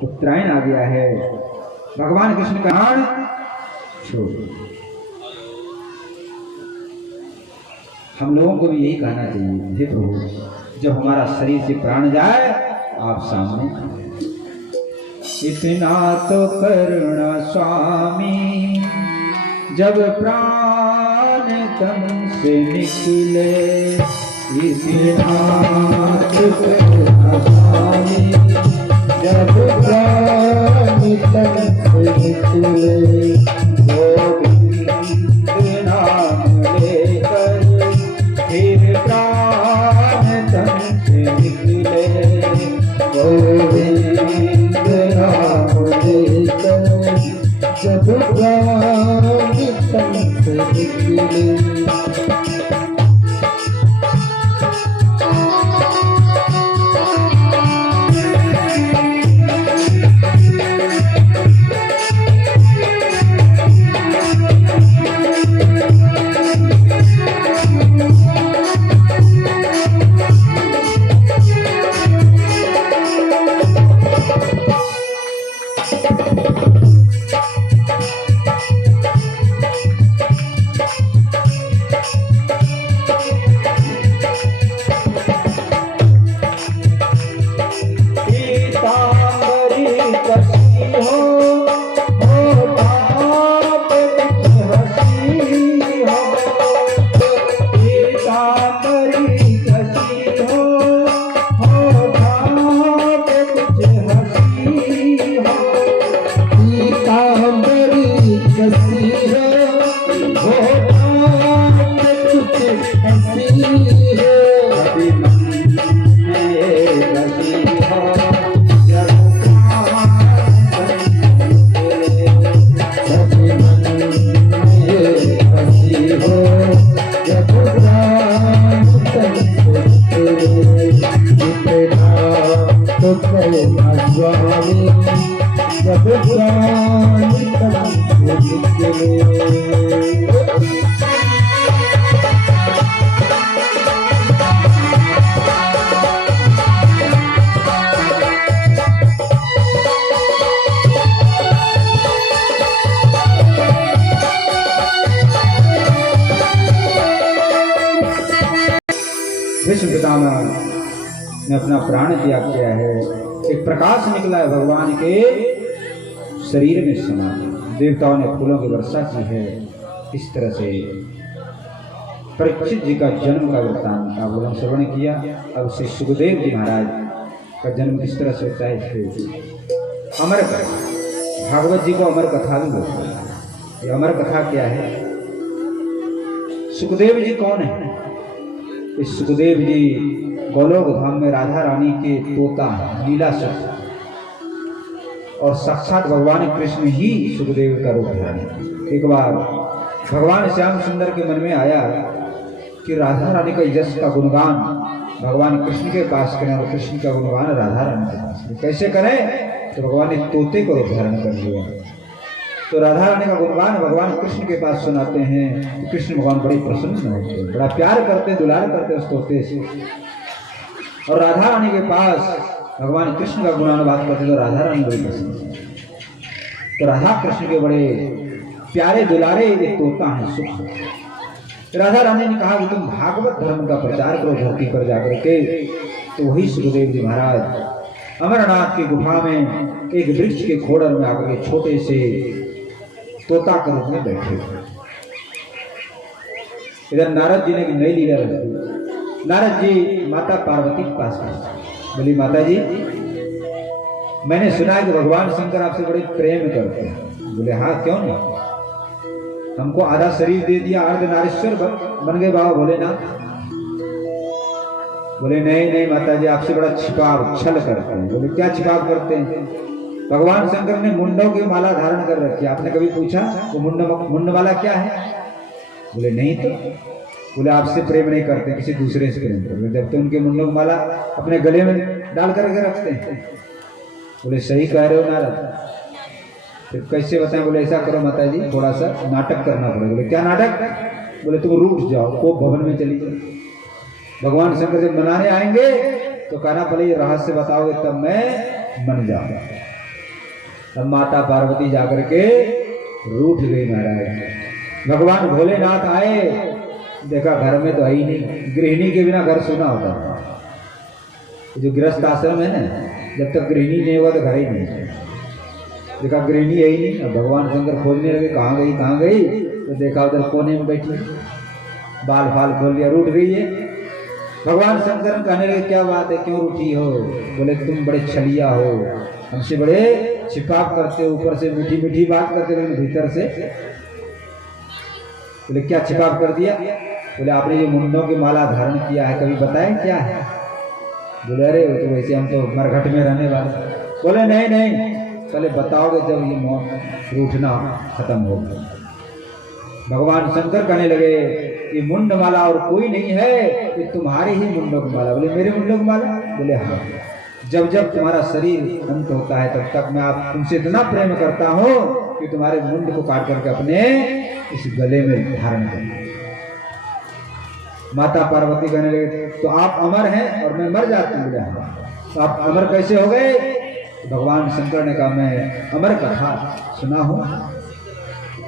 उत्तरायण आ गया है। भगवान कृष्ण का प्राण छोड़। हम लोगों को भी यही कहना चाहिए, हे प्रभु जब हमारा शरीर से प्राण जाए आप सामने। इतना तो करुणा स्वामी जब प्राण तन से निकले, इतना तो करुणा स्वामी जब प्राण तन से निकले, गोविंद नाम लेकर फिर प्राण तन से निकले, गोविंद नाम लेकर जब प्राण तन से निकले। विष्णु पितामह ने अपना प्राण त्याग किया है। एक प्रकाश निकला है भगवान के शरीर में समा। देवताओं ने फूलों की वर्षा की है। इस तरह से परीक्षित जी का जन्म का वृत्तांत आप श्रवण किया। अब उसे सुखदेव जी महाराज का जन्म किस तरह से होता है। अमर कथा, भागवत जी को अमर कथा भी बोलते हैं। ये अमर कथा क्या है? सुखदेव जी कौन है? इस सुखदेव जी गोलोक धाम में राधा रानी के तोता लीला सुख, और साक्षात भगवान कृष्ण ही सुखदेव का रूप है। एक बार भगवान श्याम सुंदर के मन में आया कि राधा रानी का यश का गुणगान भगवान कृष्ण के पास करें और कृष्ण का गुणगान राधा रानी के पास करें। कैसे करें? तो भगवान ने तोते को रूप धारण कर लिया। तो राधा रानी का गुणगान भगवान कृष्ण के पास सुनाते हैं तो कृष्ण भगवान बड़े प्रसन्न होते हैं, बड़ा प्यार करते, दुलार करते उस तोते से। और राधा रानी के पास भगवान कृष्ण का गुणानुवाद करते तो राधा रानी बड़ी प्रसन्न। तो राधा कृष्ण के बड़े प्यारे दुलारे ये तोता है सुख। राधा रानी ने कहा कि तुम भागवत धर्म का प्रचार करो धरती पर जाकर के। तो वही सुखदेव जी महाराज अमरनाथ की गुफा में एक वृक्ष के खोडर में आकर के छोटे से तोता के रूप में बैठे। इधर नारद जी ने एक नई लीला रखी। नारद जी माता पार्वती के पास गए। बोली माता जी, मैंने सुना है कि भगवान शंकर आपसे बड़े प्रेम करते हैं। बोले हाँ, क्यों नहीं, हमको आधा शरीर दे दिया, अर्धनारीश्वर बन गए बाबा भोलेनाथ। बोले नहीं नहीं माता जी, आपसे बड़ा छिपाव छल करते हैं। बोले क्या छिपाव करते हैं? भगवान शंकर ने मुंडों की माला धारण कर रखी है, आपने कभी पूछा वो मुंड माला क्या है? बोले नहीं। तो बोले आपसे प्रेम नहीं करते, किसी दूसरे से प्रेम करते, जब तो उनके मुंडों की माला अपने गले में डाल करके रखते हैं। बोले सही कह रहे हो नारद, फिर कैसे बताएं? बोले ऐसा करो माता जी, थोड़ा सा नाटक करना पड़ेगा। बोले क्या नाटक? बोले तुम रूठ जाओ, कोप भवन में चली जाओ। भगवान शंकर जब मनाने आएंगे तो कहना पड़े ये रहस्य बताओगे तब मैं मन जाऊंगा। अब माता पार्वती जाकर के रूठ गई महाराज। भगवान भोलेनाथ आए, देखा घर में तो है ही नहीं, गृहिणी के बिना घर सुना होता है। जो गृहस्थ आश्रम है ना, जब तक गृहिणी नहीं होगा तो घर ही नहीं है। देखा गृहिणी है ही नहीं। अब भगवान शंकर खोजने लगे कहाँ गई, तो देखा उधर कोने में बैठी, बाल फाल खोल लिया, रूठ गई है। भगवान शंकर कहने लगे क्या बात है, क्यों रूठी हो? बोले तुम बड़े छलिया हो, हमसे बड़े छिपाप करते हो, ऊपर से मीठी मीठी बात करते लेकिन भीतर से। बोले क्या छिपाप कर दिया? बोले आपने जो मुंडों की माला धारण किया है कभी बताएं क्या है? बोले अरे तो वैसे हम तो मरघट में रहने वाले। बोले नहीं, पहले बताओगे जब ये रूठना खत्म होगा। भगवान शंकर कहने लगे ये मुंड माला और कोई नहीं है, ये तुम्हारे ही मुंडों की माला। बोले मेरे मुंडों की माला? बोले हाँ, जब जब तुम्हारा शरीर अंत होता है तब तक मैं आप तुमसे इतना प्रेम करता हूँ कि तुम्हारे मुंड को काट करके अपने इस गले में धारण कर। माता पार्वती कहने लगे तो आप अमर हैं और मैं मर जाती हूँ? बोले हाँ। तो आप अमर कैसे हो गए? भगवान शंकर ने कहा मैं अमर कथा सुना हूँ,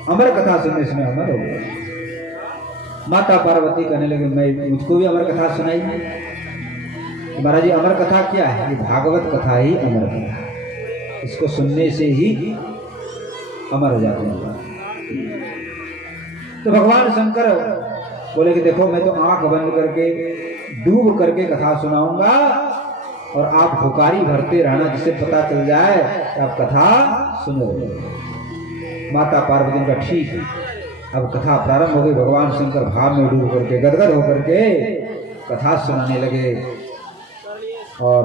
अमर कथा सुनने से मैं अमर हो गया। माता पार्वती कहने लगे मैं मुझको भी अमर कथा सुनाई। तो महाराज जी अमर कथा क्या है? ये भागवत कथा ही अमर कथा, इसको सुनने से ही अमर हो जाते हैं। तो भगवान शंकर बोले कि देखो मैं तो आंख बंद करके डूब करके कथा सुनाऊंगा और आप हुकारी भरते रहना, जिससे पता चल जाए कि आप कथा सुनो। माता पार्वती का ठीक है। अब कथा प्रारंभ हो गई। भगवान शंकर भाव में डूब करके गदगद होकर के कथा सुनाने लगे और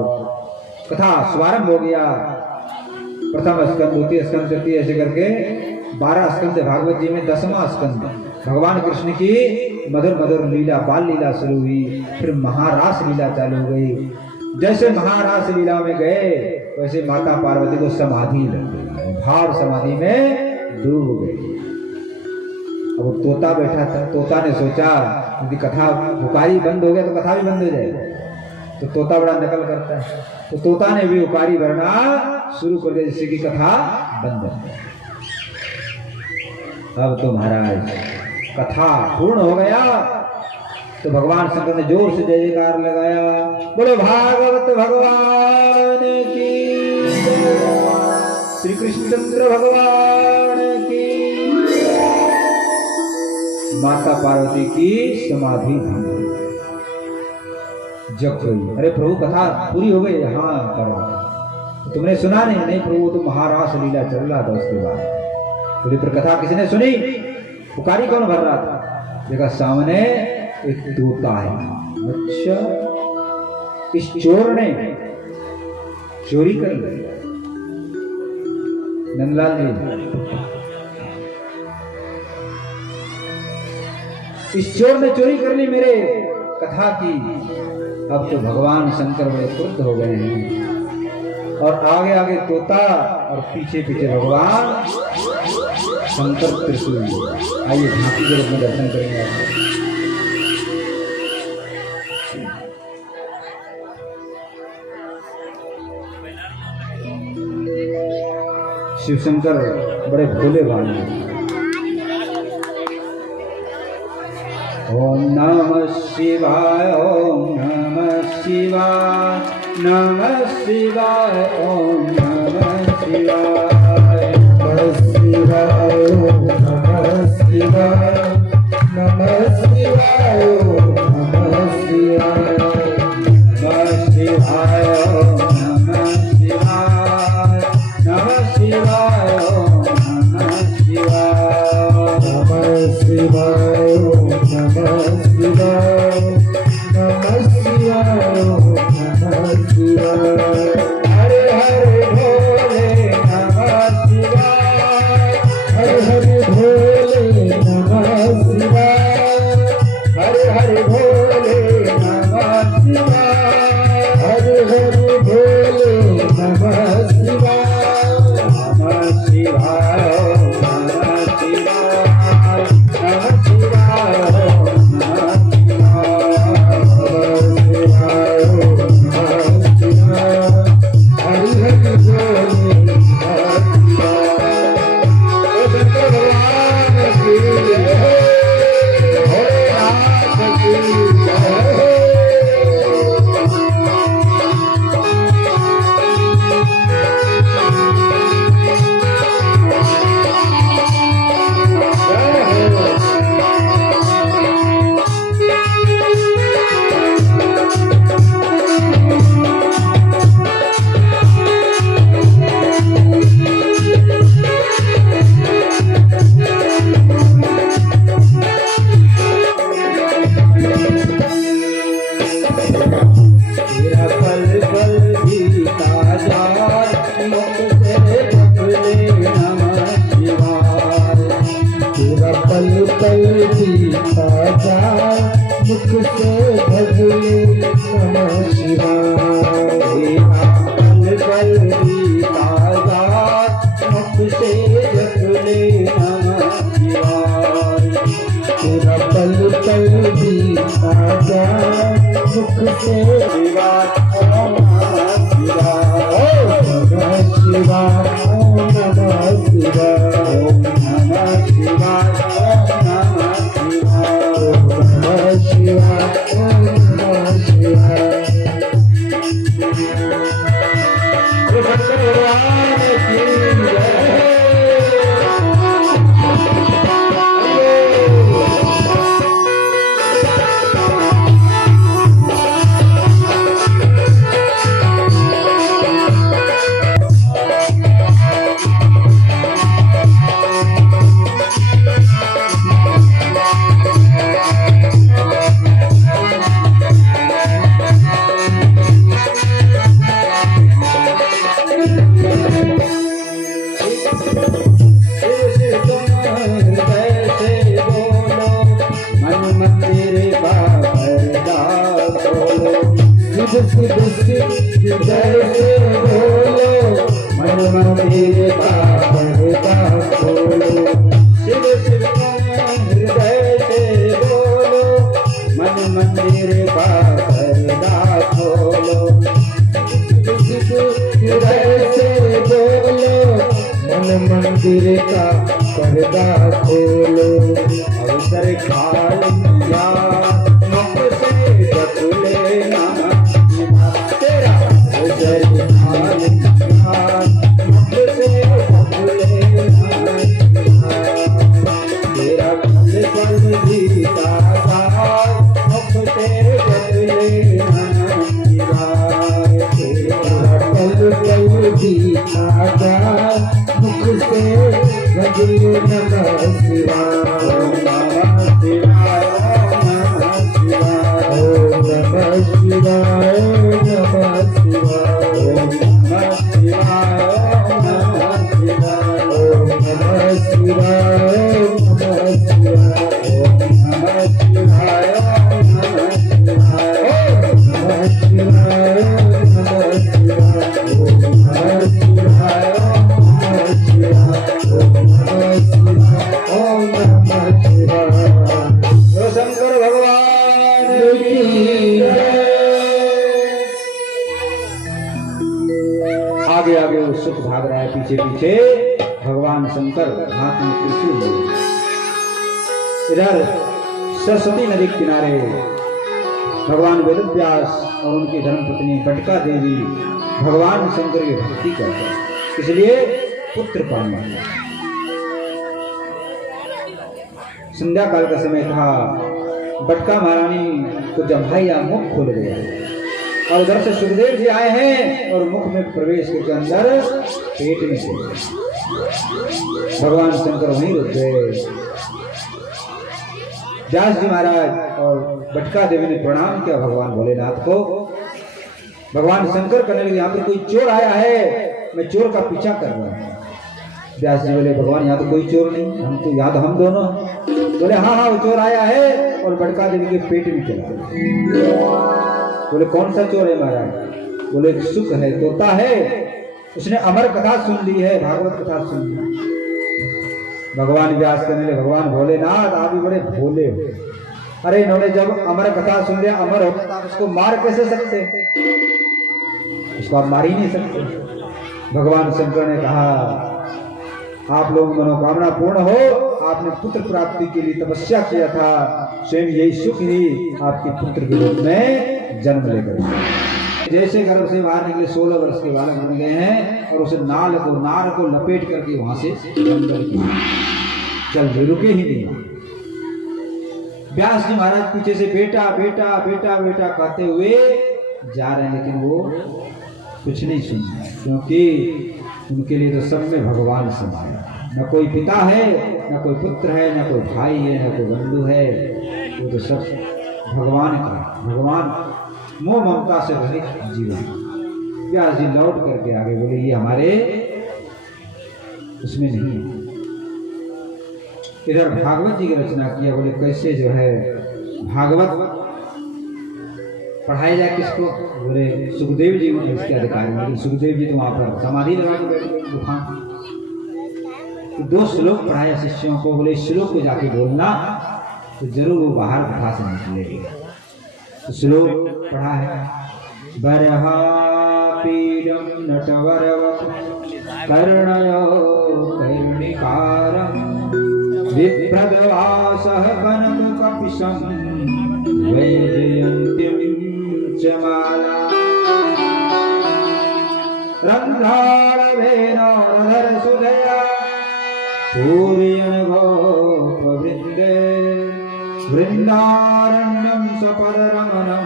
कथा शुभारंभ हो गया। प्रथम स्कंद, द्वितीय स्कंद, तृतीय, ऐसे करके 12 स्कंद भागवत जी में 10वां स्कंद भगवान कृष्ण की मधुर मधुर लीला, बाल लीला शुरू हुई। फिर महारास लीला चालू हो गई। जैसे महारास लीला में गए वैसे माता पार्वती को समाधि लग गई, भाव समाधि में डूब गई। अब तोता बैठा था, तोता ने सोचा यदि कथा हुकारी बंद हो गया तो कथा भी बंद हो जाएगी। तो तोता बड़ा नकल करता है, तो तोता ने भी हुकारी भरना शुरू कर दिया, जिससे कि कथा बंद हो गई। अब तो महाराज कथा पूर्ण हो गया। तो भगवान शंकर ने जोर से जय जयकार लगाया, बोलो भागवत भगवान की, श्री कृष्णचंद्र भगवान की। माता पार्वती की समाधि भंग हुई, जग गई। अरे प्रभु कथा पूरी हो गई? हाँ करो। तुमने सुना नहीं? नहीं प्रभु तो महारास लीला चल रहा था उसके बाद। पूरी पर कथा किसने सुनी? पुकारी कौन भर रहा था? देखा सामने एक तोता है। अच्छा, इस चोर ने चोरी कर ली। नंदलाल जी, इस चोर ने चोरी कर ली मेरे कथा की। अब तो भगवान शंकर बड़े क्रुद्ध हो गए हैं और आगे आगे तोता और पीछे पीछे भगवान शंकर त्रिशूल। आइए झांकी के रूप में दर्शन करेंगे आप। शिव शंकर बड़े भोले भाले। ओम नमः शिवाय, ओम नमः शिवाय, नमः शिवाय, ओम नमः शिवाय, नमः शिवाय, ओम नमः शिवाय, नमः शिवाय, ओम नमः शिवाय, नमः शिवाय, ओम नमः शिवाय, नमः शिवाय, ओम नमः शिवाय, नमः शिवाय, ओम नमः शिवाय, नमः शिवाय, ओम नमः शिवाय। हरे हरे मुख से जपले नमः शिवाय। तेरा पल पल बीता जाए मुख से भजले नमः शिवाय। तेरा पल पल बीता जाए मुख से जपले नमः शिवाय। तेरा पल पल बीता जाए मुख से शिवाय ओम नमः शिवाय ओम नमः शिवाय ओम नमः शिवाय ओम नमः शिवाय ओम नमः शिवाय भगवान की जय। मंदिर का पर्दा खोलो अवसर खालिया मुख से जप लेना तेरा अवसर खालिया मुख से जप लेना तेरा पल पल बीता जाए मुख से जप लेना तेरा पल पल बीता जाए मुख से भजले नमः शिवाय ओम नमः शिवाय ओम नमः शिवाय ओम नमः शिवाय ओम नमः शिवाय ओम नमः शिवाय ओम नमः शिवाय ओम नमः शिवाय ओम नमः शिवाय ओम नमः शिवाय ओम नमः शिवाय ओम नमः शिवाय शंकर भगवान की आगे आगे वो सुख भाग रहा है, पीछे पीछे भगवान शंकर हाथ में त्रिशूल लिए। इधर सरस्वती नदी के किनारे भगवान वेदव्यास और उनकी धर्मपत्नी बटका देवी भगवान शंकर की भक्ति करते हैं, इसलिए पुत्र पाने। संध्या काल का समय था, बटका महारानी को जम्हाइया मुख खुल गया और उधर से सुखदेव जी आए हैं और मुख में प्रवेश करके अंदर पेट में से भगवान शंकर वहीं रुक गए। व्यास जी महाराज और बटका देवी ने प्रणाम किया भगवान भोलेनाथ को। भगवान शंकर कहने लगे यहाँ पर कोई चोर आया है, मैं चोर का पीछा कर रहा हूँ। व्यास जी बोले भगवान यहाँ तो कोई चोर नहीं, हम तो यहाँ तो हम दोनों। बोले हाँ हाँ वो चोर आया है और बटका देवी के पेट में चला। बोले कौन सा चोर है महाराज? बोले सुख है, तोता है, उसने अमर कथा सुन ली है, भागवत कथा सुन ली। भगवान व्यास कहने लगे भगवान भोलेनाथ आप भी बड़े भोले हो। अरे इन्होंने जब अमर कथा सुन लिया, अमर होता तो आप उसको मार कैसे सकते? उसको आप मार ही नहीं सकते। भगवान शंकर ने कहा आप लोग मनोकामना पूर्ण हो, आपने पुत्र प्राप्ति के लिए तपस्या किया था, स्वयं यही सुख ही आपके पुत्र के रूप में जन्म लेकर जैसे गर्भ से बाहर निकले 16 वर्ष के बालक बन गए हैं और उसे नार को लपेट करके वहां से जंगल की चल रुके ही नहीं। व्यास जी महाराज पीछे से बेटा बेटा बेटा बेटा कहते हुए जा रहे हैं, लेकिन वो कुछ नहीं सुन रहे, क्योंकि उनके लिए तो सब में भगवान समाया। न कोई पिता है, न कोई पुत्र है, न कोई भाई है, न कोई बंधु है, वो तो सब भगवान का, भगवान मोह ममता से रहित जीवन। व्यास जी लौट करके आगे बोले ये हमारे उसमें नहीं है। इधर भागवत जी की रचना किया, बोले कैसे जो है भागवत पढ़ाया जाए किसको, बोले सुखदेव जी इसके अधिकारी, लेकिन सुखदेव जी तो वहां पर समाधि लगा के बैठे गुफा। तो 2 श्लोक पढ़ाया शिष्यों को, बोले इस श्लोक को जाके बोलना तो जरूर वो बाहर गुफा से निकलेगी। तो श्लोक पढ़ा है, बरहा पीडम नटवरवत कर्णयो कर्णिकारं विप्रदवासः कनक कपिशं वैजयन्तीं च माला रन्ध्रालवेन रधरसुधया पूर्यनगोपवृन्दे वृन्दारण्यं सपररमणं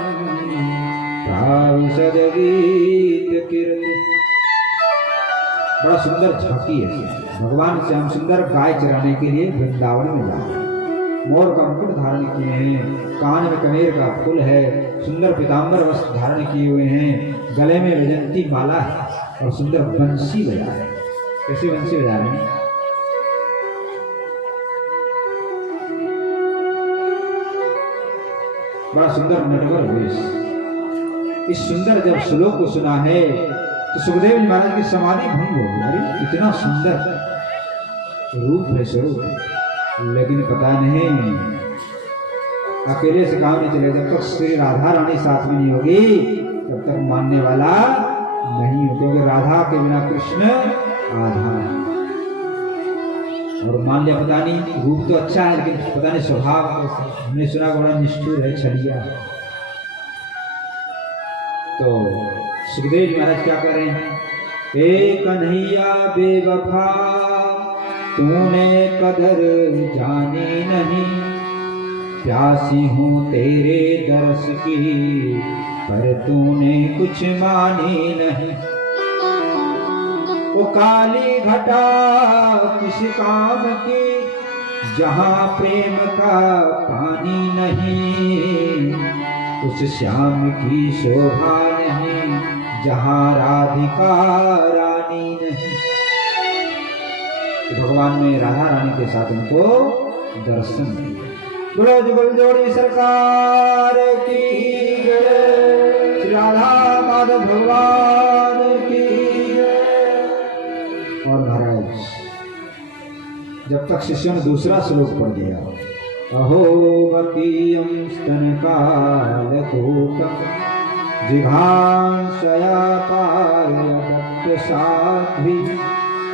प्राविशद्गीतकीर्ति। बड़ा सुंदर झांकी है। भगवान श्याम सुंदर गाय चराने के लिए वृंदावन में जा रहे हैं। मोर का मुकुट धारण किए हैं, कान में कनेर का फूल है, सुंदर पीताम्बर वस्त्र धारण किए हुए हैं, गले में वैजयंती माला है और सुंदर बंसी बजा रहे हैं। कैसी बंसी बजा रहे हैं? बड़ा सुंदर नटवर वेश। इस सुंदर जब श्लोक को सुना है तो सुखदेव जी महाराज की समाधि भंग हो गई। अरे इतना सुंदर रूप है स्वरूप, लेकिन पता नहीं अकेले से काम नहीं चलेगा। जब तक श्री राधा रानी साथ में नहीं होगी तब तक मानने वाला नहीं हो, क्योंकि राधा के बिना कृष्ण आधा। और मान लिया पता नहीं रूप तो अच्छा है लेकिन पता नहीं स्वभाव, हमने सुना बड़ा निष्ठुर है, छलिया। तो सुखदेव जी महाराज क्या कर रहे हैं, ए कन्हैया बेवफा तूने कदर जानी नहीं, प्यासी हूँ तेरे दरस की पर तूने कुछ मानी नहीं। वो काली घटा किस काम की जहाँ प्रेम का पानी नहीं, उस श्याम की शोभा नहीं जहाँ राधिका रानी नहीं। तो भगवान ने राधा रानी के साथ उनको दर्शन दिया। बोलो जुगल जोड़ी सरकार की जय, श्री राधा माधव भगवान की जय। और महाराज जब तक शिष्यों ने दूसरा श्लोक पढ़ दिया, अहो बकीयं स्तनकालकूटं जिघांसया पालयदत्त साध्वी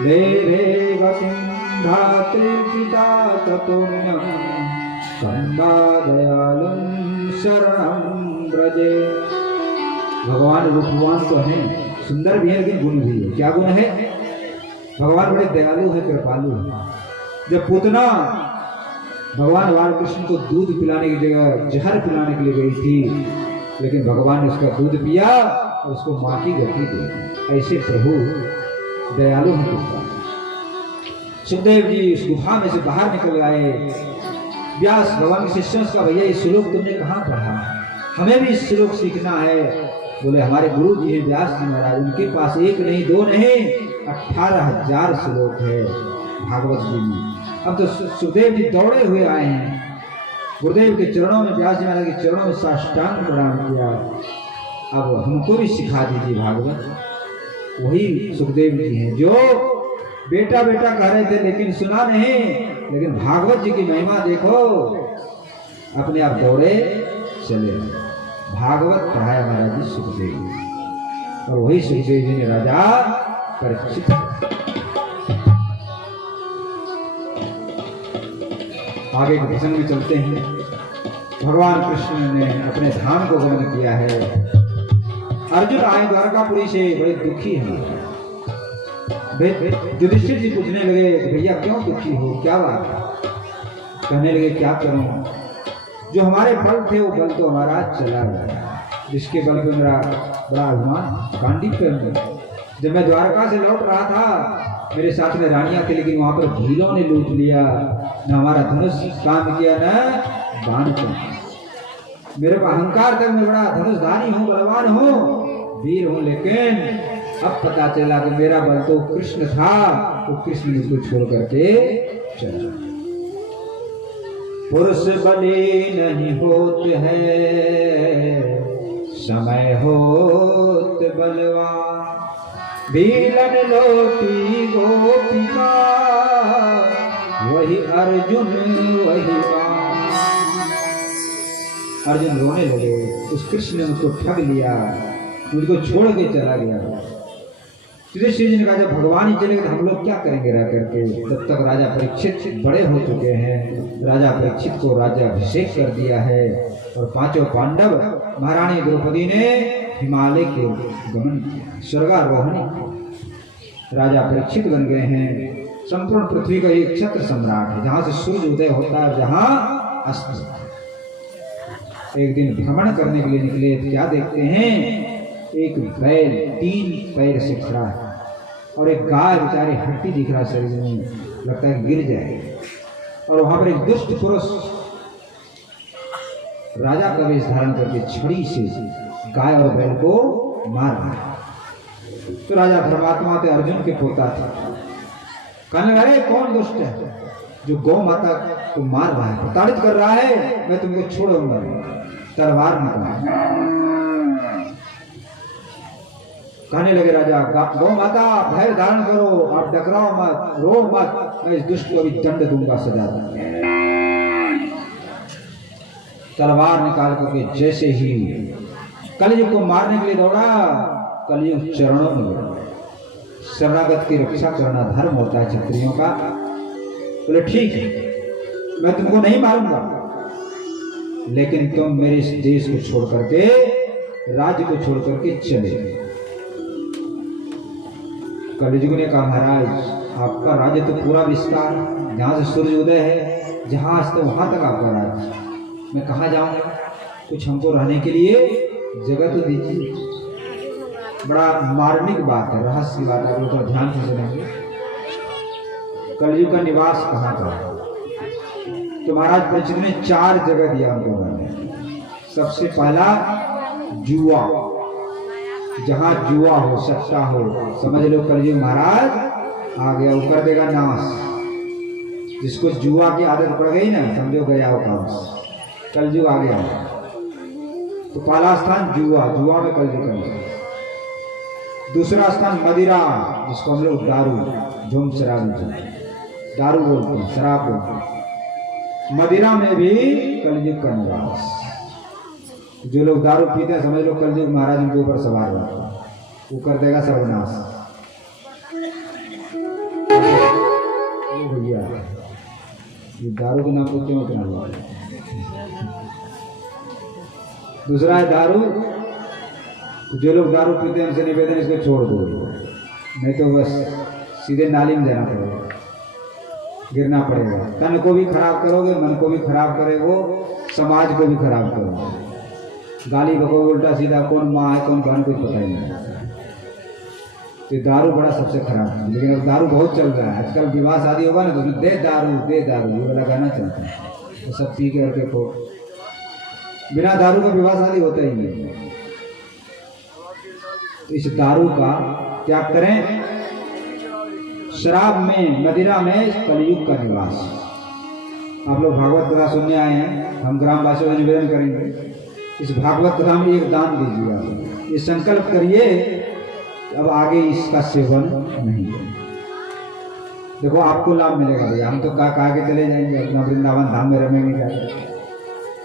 लेभे गतिं धातृपिता ततोऽन्यं संवादयालं शरणं व्रजे। भगवान रूपवान तो हैं, सुंदर भी है लेकिन गुण भी है। क्या गुण है? भगवान बड़े दयालु है, कृपालु है। जब पूतना भगवान बालकृष्ण को दूध पिलाने की जगह जहर पिलाने के लिए गई थी, लेकिन भगवान ने उसका दूध पिया और उसको मां की गति दी। ऐसे प्रभु दयालु हैं। सुखदेव जी उस गुफा में से बाहर निकल आए। व्यास भगवान के शिष्यों का, भैया इस श्लोक तुमने कहाँ पढ़ा, हमें भी इस श्लोक सीखना है। बोले हमारे गुरु जी हैं व्यास जी महाराज, उनके पास 1 नहीं 2 नहीं 18,000 श्लोक है भागवत जी में। अब तो सुखदेव जी दौड़े हुए आए हैं, गुरुदेव के चरणों में, व्यास जी महाराज के चरणों में साष्टांग प्रणाम किया। अब हमको भी सिखा दीजिए भागवत। वही सुखदेव जी हैं जो बेटा बेटा कह रहे थे लेकिन सुना नहीं, लेकिन भागवत जी की महिमा देखो, अपने आप दौड़े चले। भागवत पढ़ाया महाराज जी सुखदेव जी, और वही सुखदेव जी ने राजा परीक्षित। आगे के प्रसंग में चलते हैं। भगवान कृष्ण ने अपने धाम को गमन किया है। अर्जुन आए द्वारकापुरी से, बड़े दुखी हैं। युधिष्ठिर जी पूछने लगे भैया क्यों दुखी हो, क्या बात है? कहने लगे क्या करूं, जो हमारे बल थे वो बल तो हमारा चला गया, जिसके बल पे मेरा बड़ा अभिमान कांडित कर दिया। जब मैं द्वारका से लौट रहा था, मेरे साथ में रानियां थी, लेकिन वहां पर भीलों ने लूट लिया। न हमारा धनुष काम किया, न बाण को। मेरे को अहंकार था, मैं बड़ा धनुषधारी हूँ, बलवान हूँ, वीर हूं, लेकिन अब पता चला कि मेरा बल तो कृष्ण था, तो कृष्ण मुझको छोड़ करके चला। पुरुष बली नहीं होत है, समय होत बलवान, भीलन लोटी गोपिका, वही अर्जुन वही बाण। अर्जुन रोने लगे, उस कृष्ण ने उसको ठग लिया, मुझको छोड़ के चला गया। युधिष्ठिर जी ने कहा, जब भगवान ही चले गए तो हम लोग क्या करेंगे रह करके। तब तक राजा परीक्षित बड़े हो चुके हैं, राजा परीक्षित को राज्याभिषेक कर दिया है, और पांचों पांडव महारानी द्रौपदी ने हिमालय के गमन किया, स्वर्गारोहण किया। राजा परीक्षित बन गए हैं, संपूर्ण पृथ्वी का एक क्षत्र सम्राट है, जहां से सूर्य उदय होता है, जहां अस्त होता है। एक दिन भ्रमण करने के लिए निकले, क्या देखते हैं, एक बैल 3 पैर से खड़ा है, और एक गाय बेचारी हड्डी दिख रहा शरीर में, लगता है गिर जाएगी। और वहां पर एक दुष्ट पुरुष राजा का वेश धारण करके छड़ी से गाय और बैल को मार रहा है। तो राजा धर्मात्मा थे, अर्जुन के पोता थे, कहने लगे, कौन दुष्ट है जो गौ माता को मार रहा है, प्रताड़ित कर रहा है, मैं तुमको छोड़ूंगा, तलवार निकाल। कहने लगे राजा, गौ माता भय धारण करो, आप टकराओ मत, रो मत, मैं इस दुष्ट को अभी दंड दूंगा, सजा दूंगा। तलवार निकाल करके जैसे ही कलयुग को मारने के लिए दौड़ा, कलयुग चरणों में गया। शरणागत की रक्षा करना धर्म होता है क्षत्रियों का। बोले ठीक है, मैं तुमको नहीं मारूंगा, लेकिन तुम मेरे इस देश को छोड़ करके, राज्य को छोड़ करके चले। कलयुग ने कहा, महाराज आपका राज्य तो पूरा विस्तार, जहां से सूर्य उदय है, जहां से वहां तक आपका राज्य, मैं कहाँ जाऊंगा, कुछ हमको रहने के लिए जगह तो दीजिए। बड़ा मार्मिक बात है, रहस्य की बात है, आप तो ध्यान से सुनेंगे। कलयुग का निवास कहाँ का, तो महाराज परीक्षित ने 4 जगह दिया उनको रहने। सबसे पहला जुआ, जहां जुआ हो, सट्टा हो, समझ लो कलयुग महाराज आ गया, वो कर देगा नाश। जिसको जुआ की आदत पड़ गई ना, समझो गया हो काम, कलयुग आ गया। तो पहला स्थान जुआ, जुआ में कलयुग का। दूसरा स्थान मदिरा, जिसको हम लोग दारू, झूम शराब, दारू बोलते हैं, शराब बोलते हैं। मदिरा में भी कलयुग का निवास। जो लोग दारू पीते हैं, समझ लो कलयुग महाराज उनके ऊपर सवार रहता है, वो कर देगा सर्वनाश। भैया ये दारू के नाम को क्यों इतना हुआ। दूसरा है दारू, जो लोग दारू पीते हैं उनसे निवेदन, इसको छोड़ दो, नहीं तो बस सीधे नाली में जाना पड़ेगा, गिरना पड़ेगा। तन को भी खराब करोगे, मन को भी खराब करोगे, समाज को भी खराब करोगे। गाली बकोगे उल्टा सीधा, कौन माँ है कौन बहन कुछ पता ही नहीं। तो दारू बड़ा सबसे खराब है, लेकिन अब दारू बहुत चल रहा है आजकल। विवाह शादी होगा ना तो दे दारू दे दारू, ये वाला गाना चलता है, तो सब पी के को बिना दारू का विवाह शादी होता ही नहीं। तो इस दारू का त्याग करें। शराब में, मदिरा में कलयुग का निवास। आप लोग भागवत कथा सुनने आए हैं, हम ग्रामवासियों से निवेदन करेंगे, इस भागवत कथा में एक दान दीजिए। आप ये संकल्प करिए, अब आगे इसका सेवन नहीं करें। देखो आपको लाभ मिलेगा भैया, हम तो कहा के चले जाएंगे अपना वृंदावन धाम में रमेंगे जाएंगे।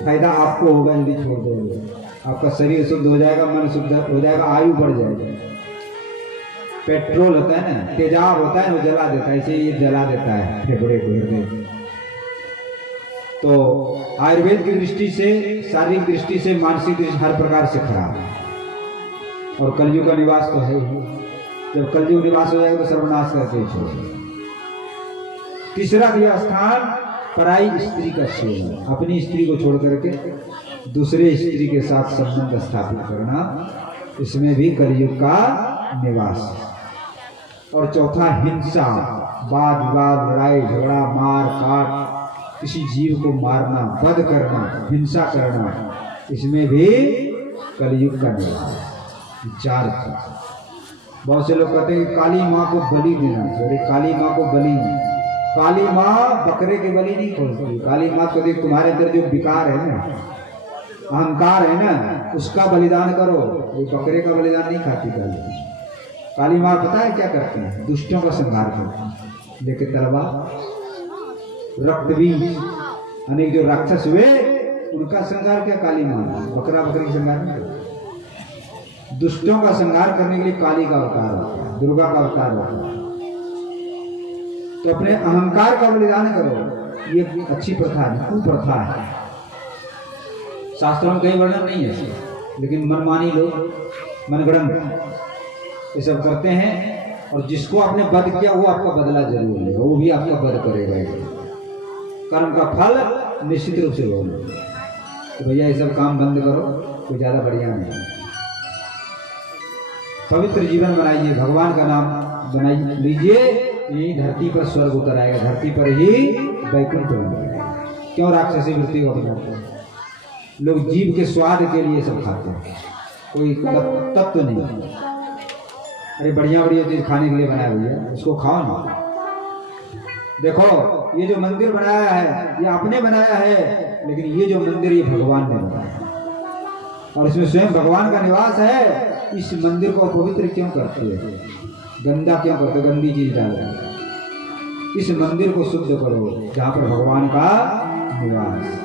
फायदा आपको होगा यदि छोड़ दोगे, आपका शरीर शुद्ध हो जाएगा, मन शुद्ध हो जाएगा, आयु बढ़ जाएगी। पेट्रोल होता है ना, तेजाब होता है, वो जला देता है, इसे ये जला देता है फेफड़े को, हृदय। तो आयुर्वेद की दृष्टि से, शारीरिक दृष्टि से, मानसिक दृष्टि हर प्रकार से खराब है। और कलयुग का निवास तो है ही, जब कलयुग निवास हो जाएगा तो सर्वनाश करके छोड़ेगा। तीसरा दिया स्थान पराई स्त्री का सेवन, अपनी स्त्री को छोड़ करके दूसरे स्त्री के साथ संबंध स्थापित करना, इसमें भी कलयुग का निवास है। और चौथा हिंसा, वाद विवाद, लड़ाई झगड़ा, मार काट, किसी जीव को मारना, वध करना, हिंसा करना, इसमें भी कलयुग का निवास है। जार थी। बहुत से लोग कहते हैं कि काली माँ को बलि देना चाहिए। काली माँ को बलि नहीं, काली माँ बकरे के बलि नहीं खोलती। काली माँ को देख तुम्हारे अंदर जो विकार है ना, अहंकार है ना, उसका बलिदान करो। ये बकरे का बलिदान नहीं खाती काली माँ। पता है क्या करती है? दुष्टों का संहार करती है, लेके तलवार, रक्त बीज, अनेक जो राक्षस हुए उनका संहार क्या काली माँ, बकरा बकरी का संहार नहीं करती। दुष्टों का संहार करने के लिए काली का अवतार होता है, दुर्गा का अवतार होता है। तो अपने अहंकार का बलिदान करो। ये अच्छी प्रथा है, कुप्रथा है। शास्त्रों में कहीं वर्णन नहीं है, लेकिन मनमानी लोग, मनगढ़ंत ये सब करते हैं। और जिसको आपने वध किया वो आपका बदला जरूर लेगा, वो भी आपका वध करेगा। कर्म का फल निश्चित रूप से होगा। तो भैया ये सब काम बंद करो, कोई ज्यादा बढ़िया नहीं। पवित्र जीवन बनाइए, भगवान का नाम बनाई लीजिए, यही धरती पर स्वर्ग उतर आएगा, धरती पर ही वैकुंठ बनेगा। क्यों राक्षसी वृत्ति को बनाते हैं लोग? जीव के स्वाद के लिए सब खाते हैं, कोई तत्व नहीं। अरे बढ़िया बढ़िया चीज खाने के लिए बनाया हुआ है, उसको खाओ ना। देखो ये जो मंदिर बनाया है ये आपने बनाया है, लेकिन ये जो मंदिर ये भगवान ने बनाया और इसमें स्वयं भगवान का निवास है। इस मंदिर को पवित्र क्यों करते हैं? गंदा क्यों करते? गंदी चीज डाल रहे हैं। इस मंदिर को शुद्ध करो जहां पर भगवान का निवास।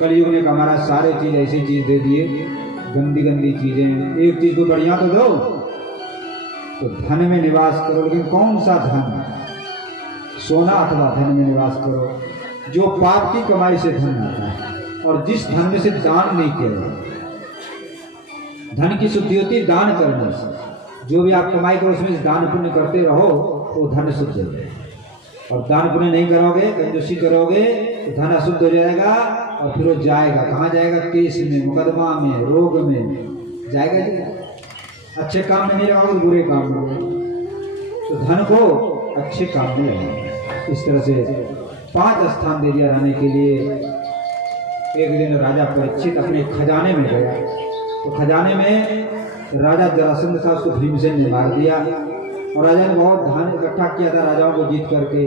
कलयुग ने हमारा सारे चीज ऐसी चीज दे दिए, गंदी गंदी चीजें। एक चीज को बढ़िया तो दो, तो धन में निवास करो, लेकिन कौन सा धन? सोना अथवा धन में निवास करो जो पाप की कमाई से धन आता है और जिस धन में से दान नहीं किया। धन की शुद्धि होती है दान करने से। जो भी आप कमाई करो उसमें दान पुण्य करते रहो तो धन शुद्ध हो जाएगा। और दान पुण्य नहीं करोगे, कंजूसी करोगे तो धन अशुद्ध हो जाएगा और फिर वो जाएगा कहाँ जाएगा? केस में, मुकदमा में, रोग में जाएगा। अच्छे काम में नहीं लगाओगे, बुरे काम में। तो धन को अच्छे काम में लगाओ। इस तरह से 5 स्थान दे दिया रहने के लिए। एक दिन राजा परीक्षित अपने खजाने में गया, तो खजाने में राजा जरासंध था, उसको भीमसेन ने मार दिया। और राजा ने बहुत धन इकट्ठा किया था राजाओं को जीत करके,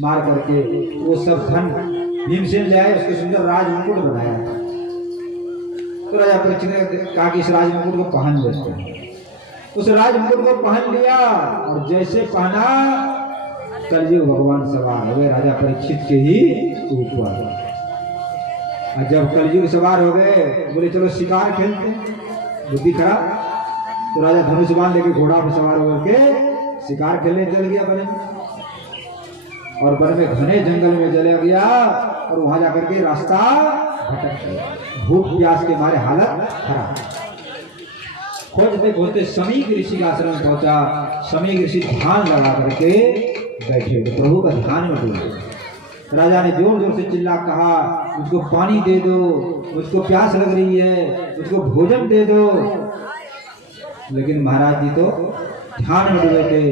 मार करके। वो सब धन भीमसेन ले आए, उसके सुंदर राज मुकुट बनाया। तो राजा परीक्षित ने कहा कि इस राज मुकुट को पहन लेते हैं। उस राज मुकुट को पहन लिया और जैसे पहना कलयुग भगवान सवार हुए राजा परीक्षित के ही ऊपर। जब कलयुग सवार हो गए, बोले चलो शिकार खेलते हैं, बुद्धि खराब। तो राजा धनुष बाण लेके घोड़ा पर सवार होकर के शिकार खेलने चल गया बने। और वन में घने जंगल में चले गया और वहां जाकर के रास्ता भटक गया। भूख प्यास के मारे हालत खराब। खोजते खोजते समीक ऋषि के आश्रम में पहुंचा। समीक ऋषि ध्यान लगा करके बैठे, तो प्रभु का ध्यान में डूबे। राजा ने जोर जोर से चिल्ला कहा, मुझको पानी दे दो, मुझको प्यास लग रही है, मुझको भोजन दे दो। लेकिन महाराज जी तो ध्यान में डूबे थे,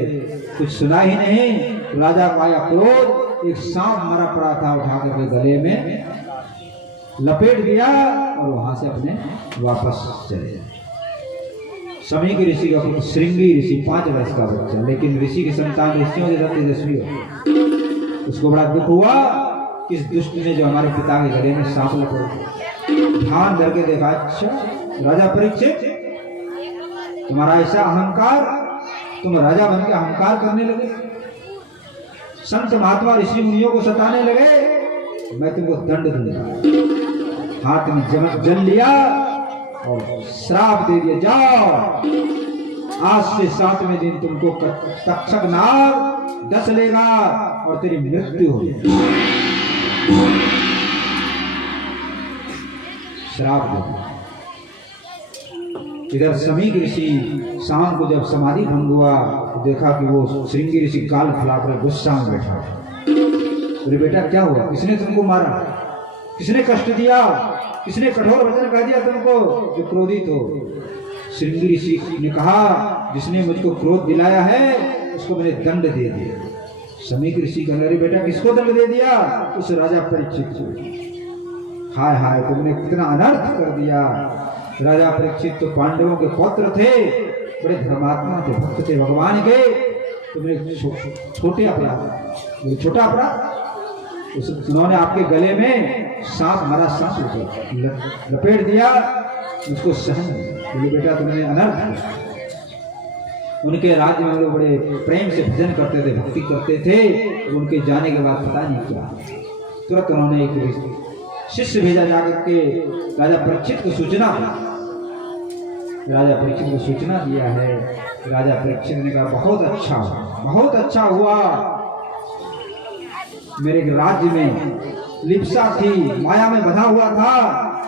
कुछ सुना ही नहीं। राजा को आया क्रोध, एक सांप मरा पड़ा था, उठा करके गले में लपेट दिया और वहां से अपने वापस चले। समीक ऋषि का पुत्र श्रृंगी ऋषि 5 वर्ष का बच्चा, लेकिन ऋषि की संतान ऋषियों जैसा तेजस्वी हो। उसको बड़ा दुख हुआ किस दुष्ट ने जो हमारे पिता के गले में सांप लपेट। ध्यान करके देखा, अच्छा राजा परीक्षित, तुम्हारा ऐसा अहंकार, तुम राजा बन के अहंकार करने लगे, संत महात्मा ऋषि मुनियों को सताने लगे, मैं तुमको दंड दूंगा। हाथ में जमक जल लिया और श्राप दे दिया, जाओ आज से 7वें दिन तुमको तक्षक नाग डस लेगा और तेरी मृत्यु होगी। श्राप दे दिया। इधर समीक ऋषि शाम को जब समाधि भंग हुआ तो देखा कि वो श्रृंगी ऋषि काल फैलाकर गुस्सा में बैठा। बोले बेटा क्या हुआ, किसने तुमको मारा, किसने कष्ट दिया, किसने कठोर वचन कह दिया तुमको जो क्रोधित हो? श्रृंगी ऋषि ने कहा, जिसने मुझको क्रोध दिलाया है उसको मैंने दंड दे दिया। समीक ऋषि कहने लगे, बेटा किसको दंड दे दिया? उस राजा परीक्षित को। हाय हाय तुमने कितना अनर्थ कर दिया। राजा परीक्षित तो पांडवों के पुत्र थे, बड़े धर्मात्मा थे, भक्त थे भगवान के। तुमने छोटे अपराध, छोटा अपराध, उन्होंने आपके गले में सांप, मरा सांप लपेट दिया, उसको सहन। बोले बेटा तुमने अनर्थ किया। उनके राज्य में हम लोग बड़े प्रेम से भजन करते थे, भक्ति करते थे। उनके जाने के बाद पता नहीं क्या, तुरंत उन्होंने एक शिष्य भेजा जाकर के राजा परीक्षित को सूचना, राजा परीक्षित को सूचना दिया है। राजा परीक्षित ने कहा बहुत अच्छा, बहुत अच्छा हुआ। मेरे राज्य में लिप्सा थी, माया में बंधा हुआ था,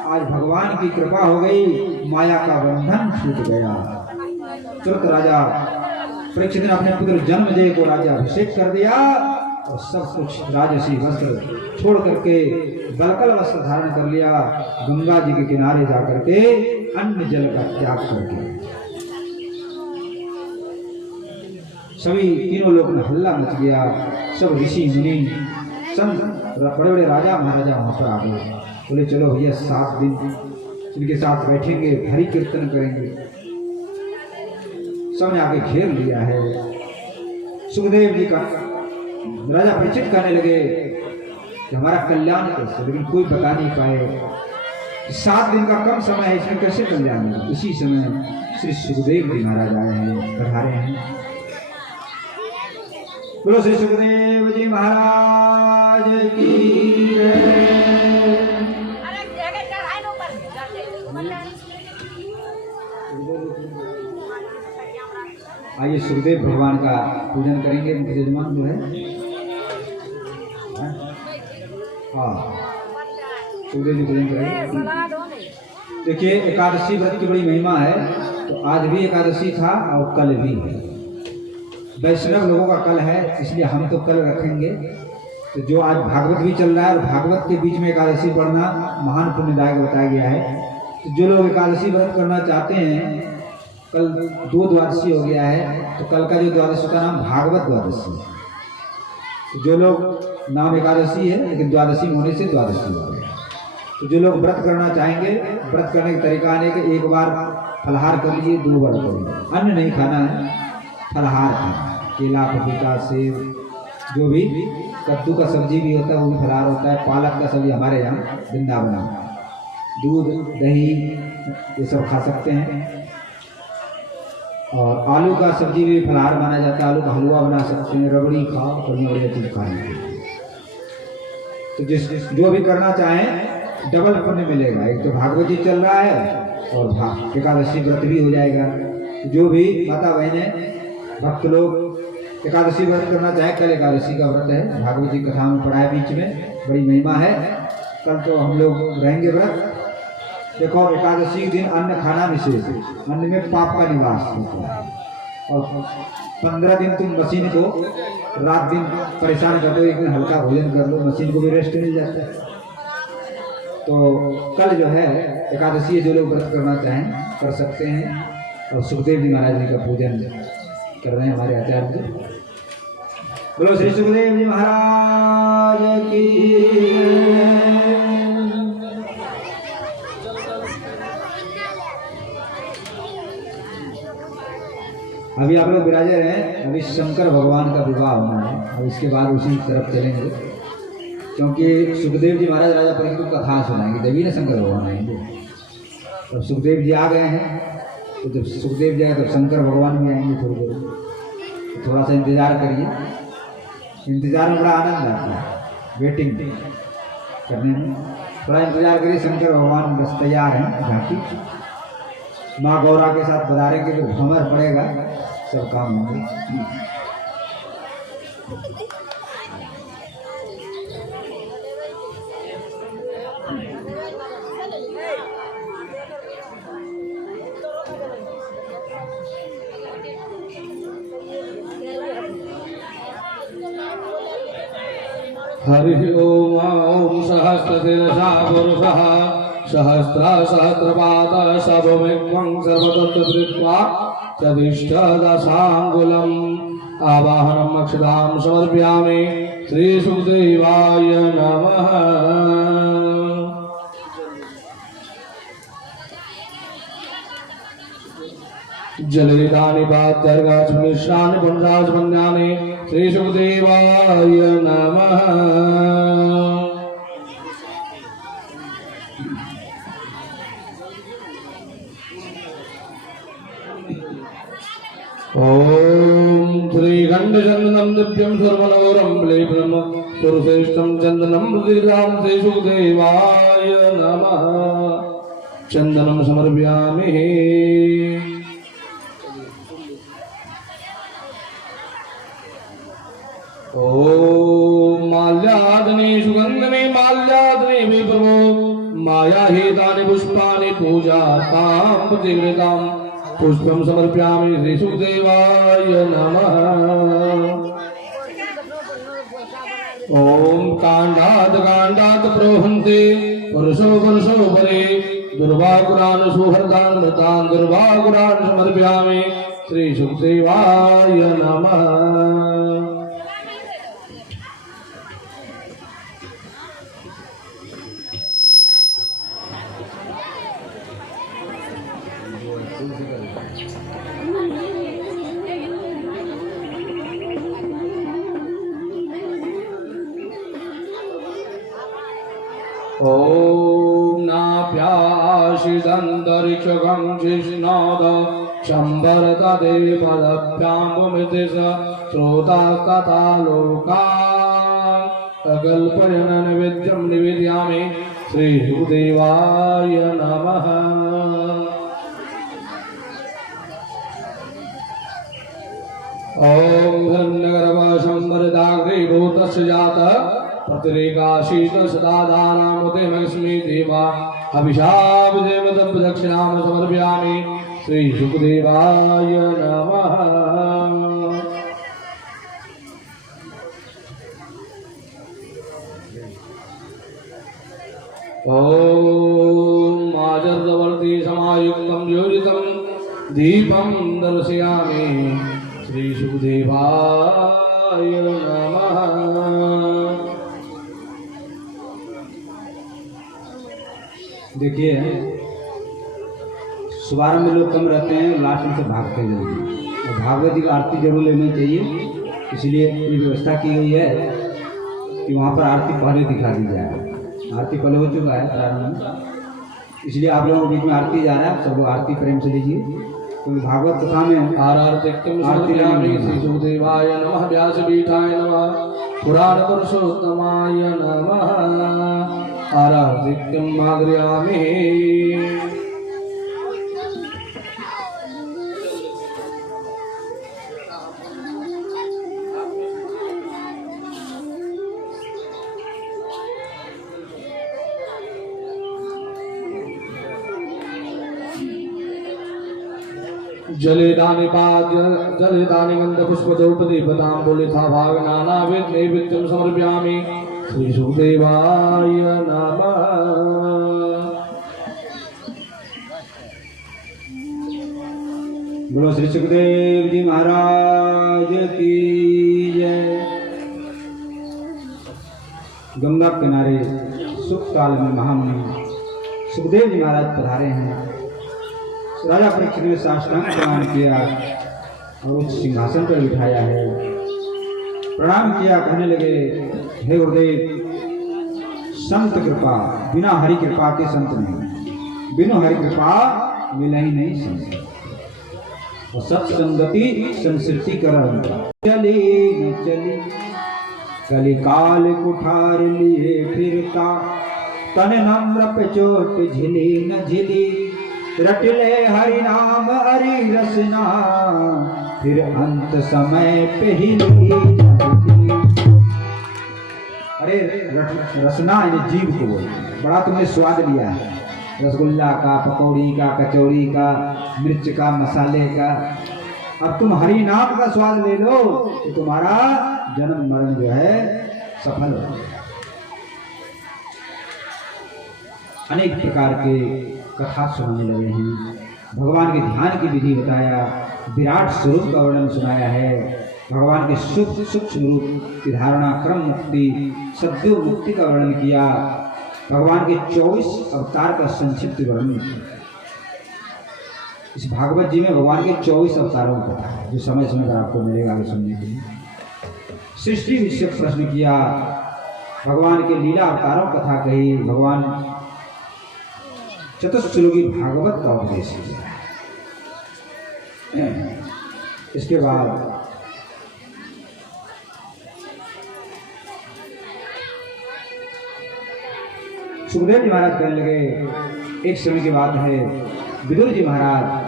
आज भगवान की कृपा हो गई, माया का बंधन छूट गया। तुरंत राजा परीक्षित ने अपने पुत्र जन्मदेव को राज्य अभिषेक कर दिया और सब कुछ राजसी वस्त्र छोड़ करके बलकल वस्त्र धारण कर लिया। गंगा जी के किनारे जाकर के अन्न जल का त्याग करके सभी तीनों लोग में हल्ला मच गया। सब ऋषि मुनि संत बड़े बड़े राजा महाराजा वहां पर आ गए। बोले चलो भैया 7 दिन इनके साथ बैठेंगे, हरि कीर्तन करेंगे। सबने आके घेर लिया है। सुखदेव जी का राजा परीक्षित कहने लगे कि हमारा कल्याण कैसे, लेकिन कोई बता नहीं पाए। 7 दिन का कम समय है, इसमें कैसे कल्याण होगा। इसी समय श्री सुखदेव जी महाराज आए हैं, पधारे हैं। बोलो श्री सुखदेव जी महाराज की जय। आइए सुखदेव भगवान का पूजन करेंगे। उनके यजमान जो है, हाँ सुखदेव जी पूजन करेंगे। देखिए एकादशी व्रत की बड़ी महिमा है। तो आज भी एकादशी था और कल भी है। वैष्णव लोगों का कल है, इसलिए हम तो कल रखेंगे। तो जो आज भागवत भी चल रहा है और भागवत के बीच में एकादशी पढ़ना महान पुण्यदायक बताया गया है। तो जो लोग एकादशी व्रत करना चाहते हैं, कल 2 द्वादशी हो गया है, तो कल का जो द्वादशी का नाम भागवत द्वादशी है। तो जो लोग नाम एकादशी है लेकिन द्वादशी होने से द्वादशी हो गया। तो जो लोग व्रत करना चाहेंगे, व्रत करने का तरीका है कि एक बार फलाहार कर लीजिए, 2 बार कर लीजिए। अन्न नहीं खाना है, फलाहार खाना। केला, पपीता, सेब, जो भी कद्दू का सब्जी भी होता है वो भी फलाहार होता है। पालक का सब्जी हमारे यहाँ वृंदावन, दूध दही ये सब खा सकते हैं। और आलू का सब्जी भी फलाहार माना जाता है। आलू का हलवा बना सकते हैं, रबड़ी खाओ, बढ़िया बढ़िया चीज़ खाएंगे। तो जो भी करना चाहें डबल पुण्य मिलेगा। एक तो भागवत जी चल रहा है और एकादशी व्रत भी हो जाएगा। जो भी माता बहनें भक्त लोग एकादशी व्रत करना चाहे, कल एकादशी का व्रत है, भागवत जी कथा में पढ़ा है, बीच में बड़ी महिमा है। कल तो हम लोग रहेंगे व्रत। देखो एकादशी के दिन अन्न खाना निषेध, अन्न में पाप का निवास होता है। और 15 दिन तुम मशीन को रात दिन परेशान करते हो, एक दिन हल्का भोजन कर लो, मशीन को भी रेस्ट मिल जाता है। तो कल जो है एकादशी, जो लोग व्रत करना चाहें कर सकते हैं। और सुखदेव जी महाराज जी का पूजन कर रहे हैं हमारे आचार्य जी। बोलो श्री सुखदेव जी महाराज की। अभी आप लोग विराजे हैं, अभी शंकर भगवान का विवाह होना है। अब इसके बाद उसी तरफ चलेंगे, क्योंकि सुखदेव जी महाराज राजा परीक्षित को कथा सुनाएंगे, तभी ना शंकर भगवान आएंगे। तो सुखदेव जी आ गए हैं, तो जब सुखदेव जी आए तो शंकर भगवान भी आएंगे थोड़ी देर। तो थोड़ा सा इंतजार करिए, इंतजार में बड़ा आनंद आता है, वेटिंग करने में थोड़ा इंतजार करिए। शंकर भगवान बस तैयार हैं, झांकी माँ गौरा के साथ बधारेंगे तो भंवर पड़ेगा, सब काम होंगे। हरि ओम सहस्रशीर्षा पुरुषः सहस्रपाद शवमिक्वं सर्वतत्त्वदृष्ट्वा चतुष्टदशाङ्गुलम् आवाहनम् अक्षतां समर्पयामि। श्री सुखदेवाय नमः। जलनिधानि पात्यर्गाचमिश्राणि पुण्डाचमन्यानि श्री सुखदेवाय नमः। ओम श्रीखंडचंदनम दिव्यम सर्वनवरम लेपनम पुरुषेष्ठम चंदनम हृदयदान श्री सुखदेवाय नमः। चंदनम समर्पयामि। ओम माल्यादने सुगंधने माल्यादने विप्रभो माया हेतानि पुष्पानि पूजातां प्रतिगृहीतां पुष्पं समर्पयामि श्री सुखदेवाय नमः। ओम कांडात् प्रोहन्ते पुरुषो परे दुर्वाकुरान् सुहृदान् मृतान् दुर्वाकुरान् समर्पयामि श्री सुखदेवाय नमः। ओम नाप्याशिदन्तरिक्षगं जिष्णोद शम्बरतदेवदभ्यामुमितिश श्रोतास्तथा लोका अकल्पयन् नैवेद्यं निवेदयामि श्री सुखदेवाय नमः। ओम धन्यगर्भ शम्बरदाग्रीभूतस्य जातः प्रतिरेकाशीत सदाधानामुते मगस्मि देवा अभिशाप देवदं दक्षिणां समर्पयामि श्री सुखदेवाय नमः। ओम माजर्दवर्ती समायुक्तं योजितं दीपं दर्शयामि श्री सुखदेवाय नमः। देखिए शुभारंभ में लोग कम रहते हैं, लास्ट में से भागते हैं जल्दी, और भागवत जी की आरती जरूर लेनी चाहिए। इसलिए ये व्यवस्था की गई है कि वहाँ पर आरती पहले दिखा दी जाए। आरती पहले हो चुका है प्रारंभ में, इसलिए आप लोगों के बीच में आरती जा रहा है। सब लोग आरती प्रेम से लीजिए, क्योंकि भागवत कथा में आरती श्री सुखदेवाय नमः। व्यासपीठाय नमः। पुराण पुरुषोत्तमाय नमः। आराधित्यं मादयामि। जलेदानि गन्धपुष्पदोपदीपताम्बूलिथा भागनानाविध नैवेद्यं समर्पयामि श्री सुखदेवाय नमः। बोलो श्री सुखदेव जी महाराज की जय। गंगा किनारे सुख काल में महामुनि सुखदेव जी महाराज पधारे हैं। राजा परीक्षित ने साष्टांग प्रणाम किया और उस सिंहासन पर बिठाया है। प्रणाम किया, कहने लगे हे गुरुदेव, संत कृपा बिना हरि कृपा के संत नहीं, बिना हरि कृपा मिले ही नहीं संत। और सत्संगति संस्कृति करम चली न चली कली काल कुठार लिए फिरता तन नम्र पे चोट झिली न झिली रटले हरि नाम हरि रसना फिर अंत समय पे हिली। अरे रसना ये जीव को बोलते हैं। बड़ा तुमने स्वाद लिया है, रसगुल्ला का, पकौड़ी का, कचौड़ी का, मिर्च का, मसाले का। अब तुम हरि नाम का स्वाद ले लो तो तुम्हारा जन्म मरण जो है सफल हो। अनेक प्रकार के कथा सुनाने लगे हैं, भगवान के ध्यान की विधि बताया, विराट स्वरूप का वर्णन सुनाया है, भगवान के सूक्ष्म रूप की धारणा, क्रम मुक्ति, सद्यो मुक्ति का वर्णन किया, भगवान के 24 अवतार का संक्षिप्त वर्णन किया। इस भागवत जी में भगवान के 24 अवतारों की कथा है, जो समय समय पर आपको मिलेगा आगे सुनने के लिए। सृष्टि विषयक प्रश्न किया, भगवान के लीला अवतारों कथा कही, भगवान चतुश्लोकी भागवत का उपदेश किया। इसके बाद सुखदेव जी महाराज कहने लगे, एक समय की बात है, विदुर जी महाराज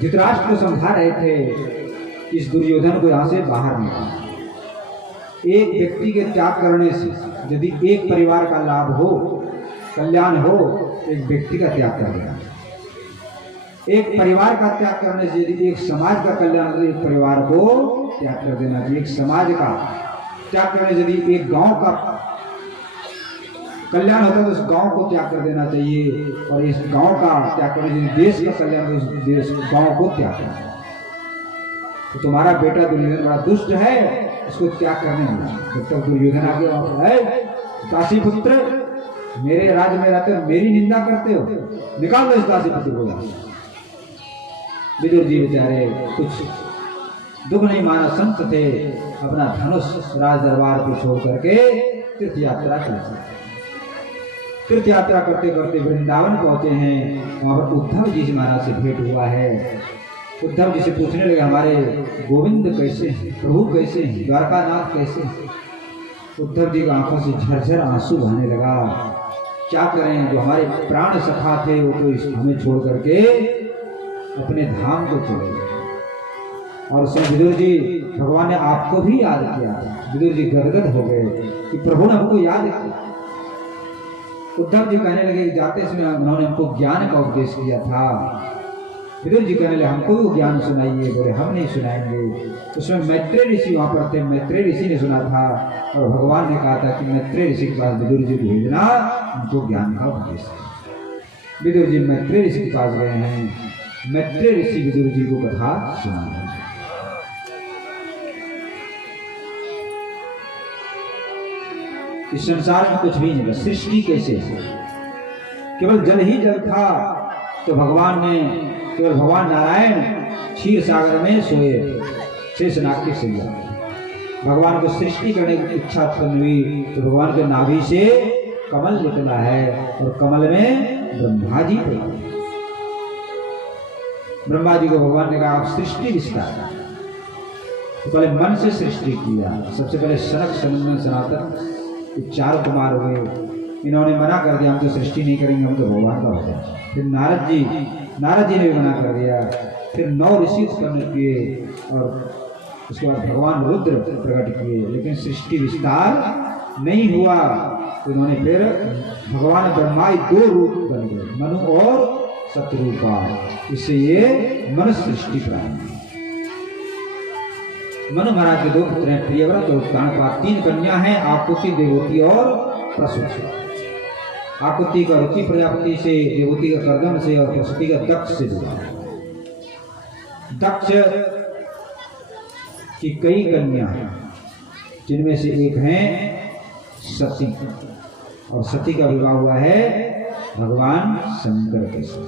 धृतराष्ट्र को समझा रहे थे इस दुर्योधन को यहाँ से बाहर निकाल। एक व्यक्ति के त्याग करने से यदि एक परिवार का लाभ हो, कल्याण हो, एक व्यक्ति का त्याग कर देना। एक परिवार का त्याग करने से यदि एक समाज का कल्याण हो, एक परिवार को त्याग कर देना चाहिए। एक समाज का त्याग करने से यदि एक गांव का कल्याण होता है तो उस गांव को त्याग कर देना चाहिए, और इस गांव का त्याग करने से देश का कल्याण हो, उस देश गांव को त्याग करना। तो तुम्हारा बेटा दुर्योधन बड़ा दुष्ट है, उसको त्याग करने मिला। जब तक दुर्योधन आगे है, काशी पुत्र मेरे राज्य में रहते हो, मेरी निंदा करते हो, निकाल दो इस काशी पुत्र को। विदुर जी बेचारे कुछ दुख नहीं माना, संत थे, अपना धनुष राज दरबार को छोड़ करके तीर्थ यात्रा चले। तीर्थ यात्रा करते करते वृंदावन पहुंचे हैं। वहां पर उद्धव जी महाराज से भेंट हुआ है। उद्धव जी से पूछने लगे, हमारे गोविंद कैसे हैं, प्रभु कैसे हैं, द्वारकानाथ कैसे हैं। उद्धव जी की आंखों से झरझर आंसू बहने लगा। क्या करें, जो हमारे प्राण सखा थे वो तो हमें छोड़ करके अपने धाम को चले गए। और उसमें विदुर जी, भगवान ने आपको भी याद किया। विदुर जी गदगद हो गए कि प्रभु ने हमको याद किया। उद्धव जी कहने लगे, जाते समय उन्होंने हमको ज्ञान का उपदेश किया था। विदुर जी कहने लगे, हमको भी ज्ञान सुनाइए। बोले, हम नहीं सुनाएंगे। उसमें मैत्रेय ऋषि वहां पर थे, मैत्रेय ऋषि ने सुना था, और भगवान ने कहा था कि मैत्रेय ऋषि के पास विदुर जी भेजना, उनको ज्ञान का उपदेश है। विदुर जी मैत्रेय ऋषि के पास गए हैं। मैत्रेय ऋषि विदुर जी को कथा सुना है। इस संसार में कुछ भी नहीं था, सृष्टि कैसे है, केवल जल ही जल था। तो भगवान ने, केवल भगवान नारायण क्षीर सागर में सोए, शेषनाग की सैया। भगवान को सृष्टि करने की इच्छा उत्पन्न हुई तो भगवान के नाभि से कमल निकला है, और कमल में ब्रह्मा जी थे। ब्रह्मा जी को भगवान ने कहा, आप सृष्टि विस्तार। तो पहले मन से सृष्टि किया। सबसे पहले सनक, सनंदन, सनातन, चार कुमार हुए। इन्होंने मना कर दिया, हम तो सृष्टि नहीं करेंगे, हम तो भगवान का हो जाए। फिर नारद जी ने भी मना कर दिया। फिर 9 ऋषि उत्पन्न किए, और उसके बाद भगवान रुद्र प्रकट किए, लेकिन सृष्टि विस्तार नहीं हुआ। तो उन्होंने फिर भगवान ब्रह्मा 2 रूप बन गए, मनु और शत्रुपा। इससे ये मनुष्य सृष्टि प्रारंभ। मनु महाराज के 2 पुत्र हैं, प्रियव्रत और उत्तानपाद। 3 कन्या हैं, आकुति, देवती और प्रसूति। आकुति का रुचि प्रजापति से, देवती का कर्दम से, और प्रसूति का दक्ष से जुड़ा। दक्ष की कई कन्या हैं, जिनमें से एक हैं सती, और सती का विवाह हुआ है भगवान शंकर के साथ।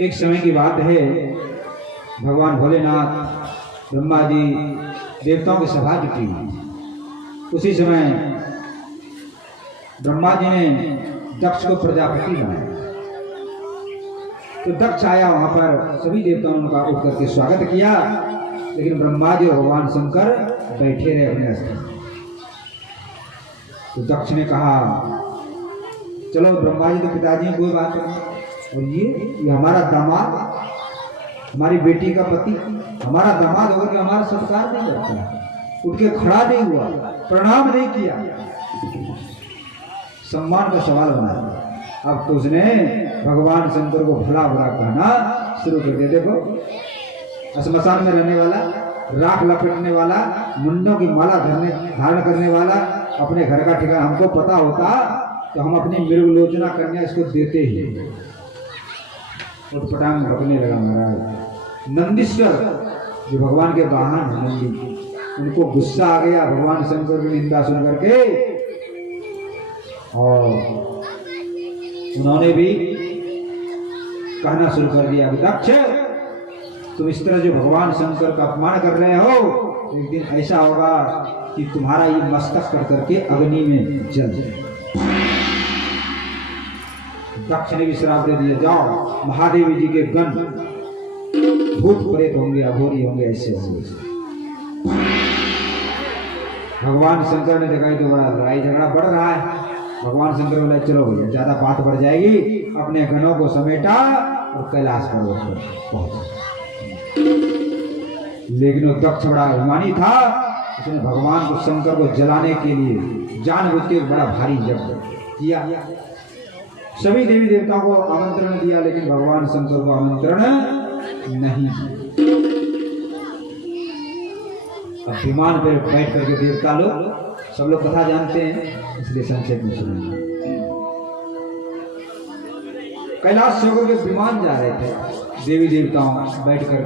एक समय की बात है, भगवान भोलेनाथ, ब्रह्मा जी, देवताओं की सभा जुटी हुई। उसी समय ब्रह्मा जी ने दक्ष को प्रजापति बनाया। तो दक्ष आया, वहां पर सभी देवताओं ने उठ करके स्वागत किया, लेकिन ब्रह्मा जी और भगवान शंकर बैठे रहे अपने स्थान। तो दक्ष ने कहा, चलो ब्रह्मा जी तो पिताजी कोई बात नहीं, और ये हमारा दामाद, हमारी बेटी का पति, हमारा दामाद होकर के हमारा सत्कार नहीं करता, उठ के खड़ा नहीं हुआ, प्रणाम नहीं किया, सम्मान का सवाल बनाया। अब तो उसने भगवान शंकर को भला भला कहना शुरू कर दिया। देखो, श्मशान में रहने वाला, राख लपेटने वाला, मुंडों की माला धारण करने वाला, अपने घर का ठिकाना हमको पता होता तो हम अपनी मृगलोचना करने इसको देते ही। उठपटांग भगने लगा महाराज। नंदीश्वर जो भगवान के वाहन हैं नंदी, उनको गुस्सा आ गया भगवान शंकर की निंदा सुन करके, और उन्होंने भी कहना शुरू कर दिया, दक्ष तुम इस तरह जो भगवान शंकर का अपमान कर रहे हो, एक दिन ऐसा होगा कि तुम्हारा ये मस्तक कर करके अग्नि में जल जाए। दक्ष ने भी श्राप दे दिया, जाओ महादेवी जी के गण भूत प्रेत होंगे, अघोरी होंगे, ऐसे होंगे। भगवान शंकर ने देखा तो बड़ा लड़ाई झगड़ा बढ़ रहा है। भगवान शंकर बोले, चलो भैया ज्यादा बात बढ़ जाएगी, अपने गणों को समेटा और कैलाश पर्वत पर पहुंचा। लेकिन वो दक्ष बड़ा अभिमानी था, उसने भगवान को शंकर को जलाने के लिए जानबूझ के बड़ा भारी यज्ञ किया। सभी देवी देवताओं को आमंत्रण दिया, लेकिन भगवान शंकर को आमंत्रण नहीं दिया। अब विमान पर बैठ करके देवता लोग, सब लोग कथा जानते हैं इसलिए संक्षेप में सुनेंगे। कैलाश से होकर के विमान जा रहे थे, देवी देवताओं बैठ कर,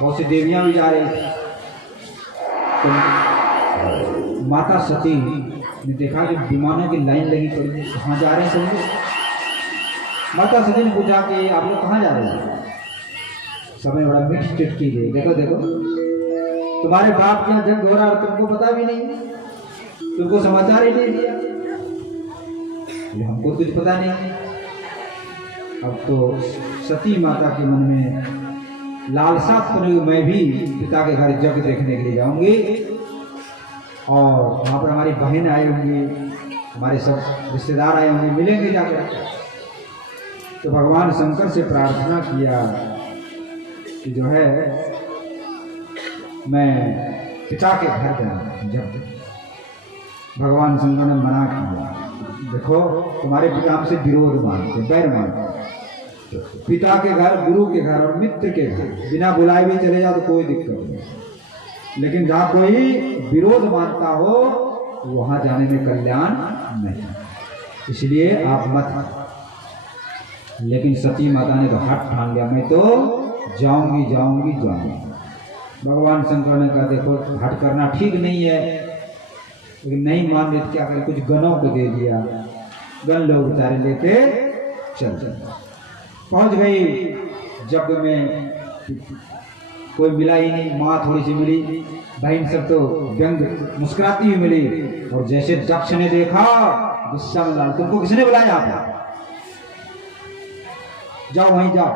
बहुत सी देवियां भी जा रही थी। तो माता सती ने देखा कि विमानों की लाइन लगी पड़ी है, कहाँ जा रहे हैं सब लोग। माता सती ने पूछा कि आप लोग कहाँ जा रहे हैं। समय बड़ा मीठी चिटकी दे, देखो देखो तुम्हारे बाप क्या जग हो रहा है, तुमको पता भी नहीं, तुमको समाचार ही नहीं दिया, हमको कुछ पता नहीं। अब तो सती माता के मन में लालसा उत्पन्न हुई, मैं भी पिता के घर जग देखने के लिए जाऊंगी और वहाँ पर हमारी बहन आए होंगी, हमारे सब रिश्तेदार आए होंगे, मिलेंगे जाकर। तो भगवान शंकर से प्रार्थना किया कि जो है मैं पिता के घर जाऊँ। जब भगवान शंकर ने मना किया, देखो तुम्हारे पिता हमसे विरोध मानते, बैर मानते, पिता के घर, गुरु के घर और मित्र के घर बिना बुलाए भी चले जाओ तो कोई दिक्कत नहीं, लेकिन जहाँ कोई विरोध मानता हो वहां जाने में कल्याण नहीं, इसलिए आप मत। लेकिन सती माता ने तो हट ठान लिया, मैं तो जाऊंगी जाऊंगी जाऊंगी। भगवान शंकर ने कहा, देखो हट करना ठीक नहीं है, लेकिन नहीं मान रहे क्या करें, कुछ गणों को दे दिया, गण लोग बेचारे लेके चल चल पहुंच गई। जग में कोई मिला ही नहीं, माँ थोड़ी सी मिली, बहन सब तो व्यंग मुस्कुराती हुई मिली। और जैसे दक्ष ने देखा गुस्सा में लाल, तुमको किसने बुलाया आप, जाओ वहीं जाओ,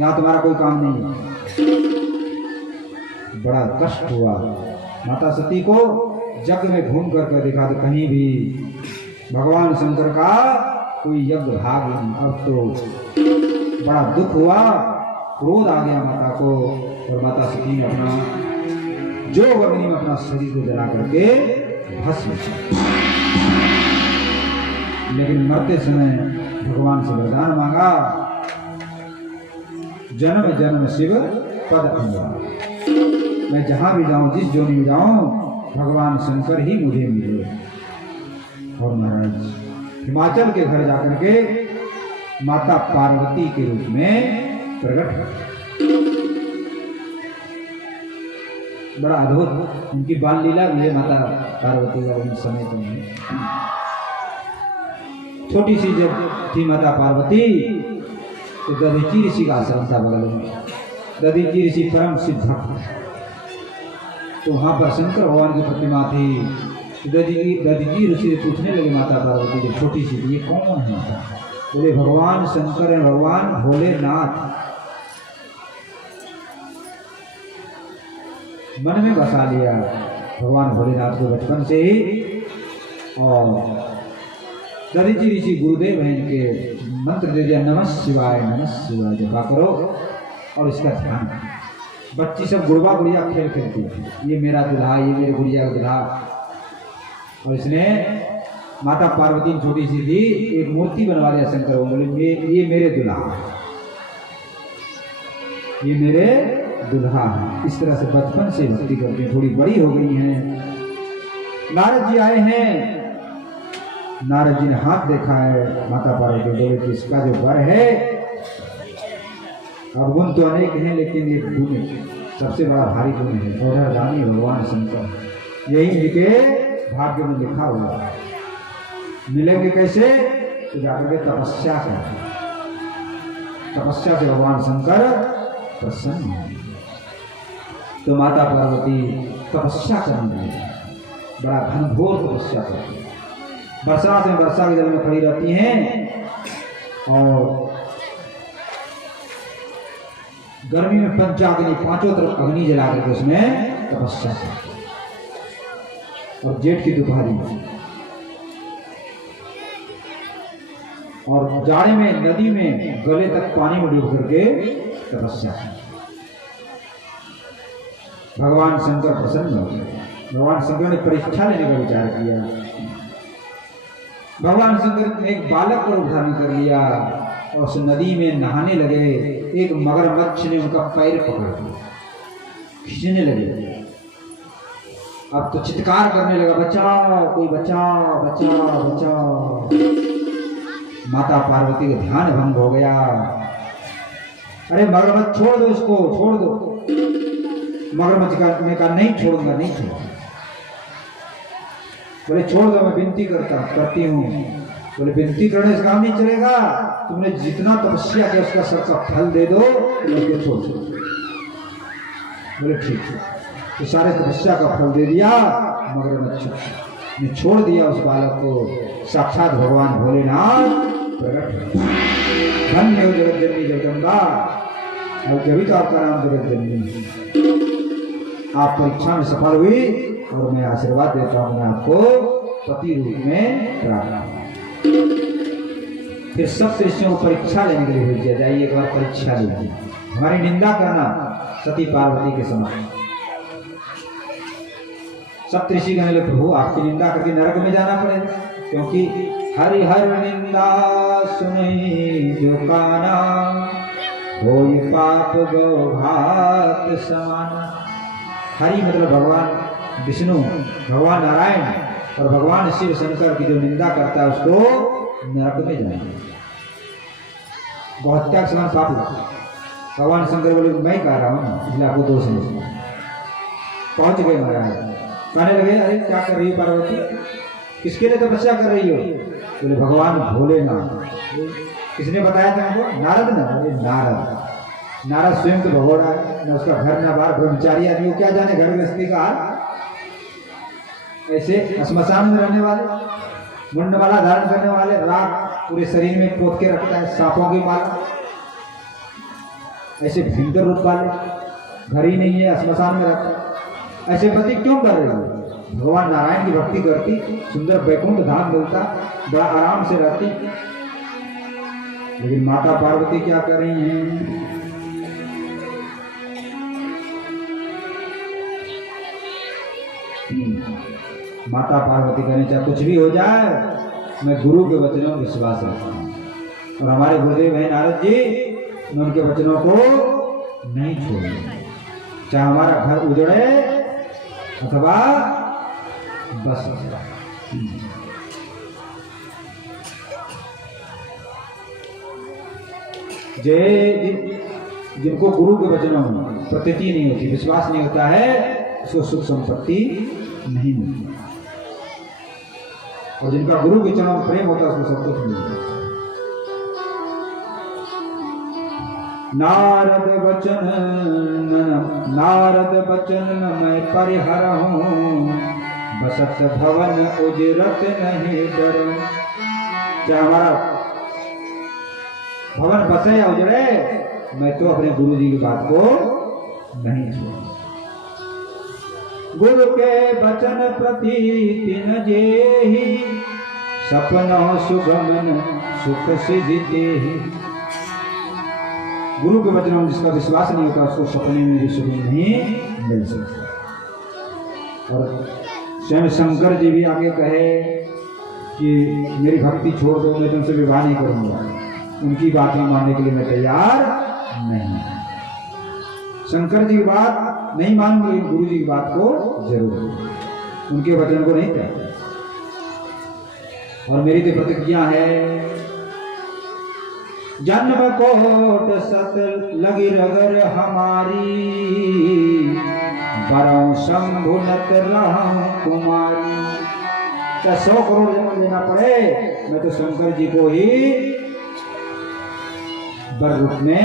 यहाँ तुम्हारा कोई काम नहीं है। बड़ा कष्ट हुआ माता सती को। जग में घूम कर देखा तो कहीं भी भगवान शंकर का कोई यज्ञ भाग नहीं। अब तो बड़ा दुख हुआ, क्रोध आ गया माता को, और माता सती ने अपना जो अग्नि में अपना शरीर को जला करके भस्म किया। लेकिन मरते समय भगवान से वरदान मांगा, जन्म जन्म शिव पद अंगार, मैं जहां भी जाऊं, जिस जोनी में जाऊं, भगवान शंकर ही मुझे मिले। और महाराज हिमाचल के घर जाकर के माता पार्वती के रूप में प्रकट, बड़ा अद्भुत उनकी बाल लीला भी है माता पार्वती का। उन समय तो नहीं, छोटी सी जब थी माता पार्वती तो दधीची ऋषि का आश्रम था बगल में। दधीची ऋषि परम सिद्ध भक्त, तो वहां पर शंकर भगवान की प्रतिमा थी। दधीची ऋषि पूछने लगे माता पार्वती जब छोटी सी थी, ये कौन है? बोले भगवान शंकर है, भगवान भोलेनाथ। मन में बसा लिया भगवान भोलेनाथ को बचपन से ही। और दधीची ऋषि गुरुदेव हैं, इनके मंत्र दे दिया, नमः शिवाय जपा करो और इसका ध्यान। बच्ची सब गुड़बा गुड़िया खेल खेलती थी, ये मेरा दुल्हा, ये मेरे गुड़िया का दुल्हा। और इसने माता पार्वती छोटी सी थी, एक मूर्ति बनवा दिया शंकर, बोले ये मेरे दुल्हा, ये मेरे दुल्हा है। इस तरह से बचपन से भक्ति करते हैं, थोड़ी बड़ी हो गई हैं। नारद जी आए हैं, नारद जी ने हाथ देखा है माता पार्वती, बोले कि इसका जो वर है, गुण तो अनेक हैं लेकिन एक गुण सबसे बड़ा भारी गुण है, और रानी भगवान शंकर, यही इनके भाग्य में लिखा हुआ है। मिलेंगे कैसे? तो जाकर के तपस्या करें। तपस्या से भगवान शंकर प्रसन्न हुए। तो माता पार्वती तपस्या करने लगी, बड़ा घनघोर तपस्या करती है। बरसात में वर्षा के जल में खड़ी रहती हैं और गर्मी में पंचाग्नि, पांचों तरफ अग्नि जला करके उसमें तपस्या करती है। और जेठ की दोपहरी में और जाड़े में नदी में गले तक पानी में डूब करके तपस्या की। भगवान शंकर प्रसन्न हो गए। भगवान शंकर ने परीक्षा लेने का विचार किया। भगवान शंकर ने एक बालक को धारण कर लिया और उस नदी में नहाने लगे। एक मगरमच्छ ने उनका पैर पकड़ लिया, खींचने लगे। अब तो चित्कार करने लगा, बचाओ, कोई बचाओ, बचाओ, बचाओ। माता पार्वती का ध्यान भंग हो गया। अरे मगरमच्छ छोड़ दो, इसको छोड़ दो। मगरमच्छ ने कहा नहीं छोड़ूंगा, नहीं छोड़ूंगा। बोले छोड़ दो, मैं विनती करती हूँ। बोले विनती करने से काम नहीं चलेगा, तुमने जितना तपस्या किया उसका सबका फल दे दो, तो छोड़ दो। बोले ठीक है। तो सारे तपस्या का फल दे दिया। मगरमच्छ ने छोड़ दिया उस बालक को। साक्षात भगवान भोलेनाथ प्रकट हुए। धन्य हो जगत जननी जगदम्बा, और कभी तो आपका नाम जगत जननी। आप परीक्षा में सफल हुई और मैं आशीर्वाद देता हूँ, मैं आपको पति रूप में प्राप्त। फिर सब ऋषियों को परीक्षा लेने के लिए भेज दिया, जाइए एक बार परीक्षा लीजिए, हमारी निंदा करना सती पार्वती के समान। सब ऋषि कहने लगे प्रभु आपकी निंदा करके नरक में जाना पड़ेगा, क्योंकि हरि हर निंदा सुनी जो काना, होई पाप गो भात समाना। हरि मतलब भगवान विष्णु, भगवान नारायण और भगवान शिव शंकर की जो निंदा करता है उसको नरक में जाएंगे, बहुत त्याग समान पाप लगता है। भगवान शंकर बोले मैं कह रहा हूँ, इसलिए आपको दोष नहीं। पहुंच गए महाराज, कहने लगे अरे क्या कर रही हो पार्वती, किसके लिए तपस्या कर रही हो? बोले भगवान भोलेनाथ। किसने बताया था हमको? नारद ना। अरे नारद, नारद स्वयं तो भगोड़ा है, न उसका घर न बार, ब्रह्मचारी आदमी, क्या जाने घर गृहस्थी का हाल। ऐसे श्मशान में रहने वाले, मुंडमाला धारण करने वाले, राख पूरे शरीर में पोत के रखता है, सांपों की माला, ऐसे भयंकर रूप वाले, घर ही नहीं है, श्मशान में रहता है। ऐसे पति क्यों कर रहे हो? भगवान नारायण की भक्ति करती, सुंदर वैकुंठ धाम मिलता, बड़ा आराम से रहती। लेकिन माता पार्वती क्या कर रही हैं? माता पार्वती कहने चाहे कुछ भी हो जाए, मैं गुरु के वचनों में विश्वास रखता हूँ, और हमारे गुरुदेव हैं नारद जी, मैं उनके वचनों को नहीं छोड़ूंगा, चाहे हमारा घर उजड़े अथवा बस। जिनको गुरु के वचनों में प्रतीति नहीं होती, विश्वास नहीं होता है, उसको सुख संपत्ति नहीं मिलती, और जिनका गुरु के चरणों में प्रेम होता है उसको सब कुछ मिलता है। नारद बचन न मैं परिहरहूं, बसत भवन उजरत नहीं डरूं। चाहे हमारा भवन बसे या उजड़े, मैं तो अपने गुरु जी की बात को नहीं छोड़ूं। गुरु के बचन प्रति तिन जेहि, सपनों सुगमन सुख सिद्धि देहि। गुरु के वचनों में जिसका विश्वास नहीं होता उसको सपने में भी सुख नहीं मिल सकता। और स्वयं शंकर जी भी आगे कहे कि मेरी भक्ति छोड़ दो, मैं तुमसे विवाह नहीं करूंगा, उनकी बात में मानने के लिए मैं तैयार नहीं। शंकर जी की बात नहीं मानूंगा, लेकिन गुरु जी की बात को जरूर, उनके वचन को नहीं कहता। और मेरी तो प्रतिज्ञा है, जन्म कोट सत लगी रगर हमारी, बरौ शंभुनत रहूं कुमारी। चाहे 100 करोड़ जन्म लेना पड़े, मैं तो शंकर जी को ही बर रूप में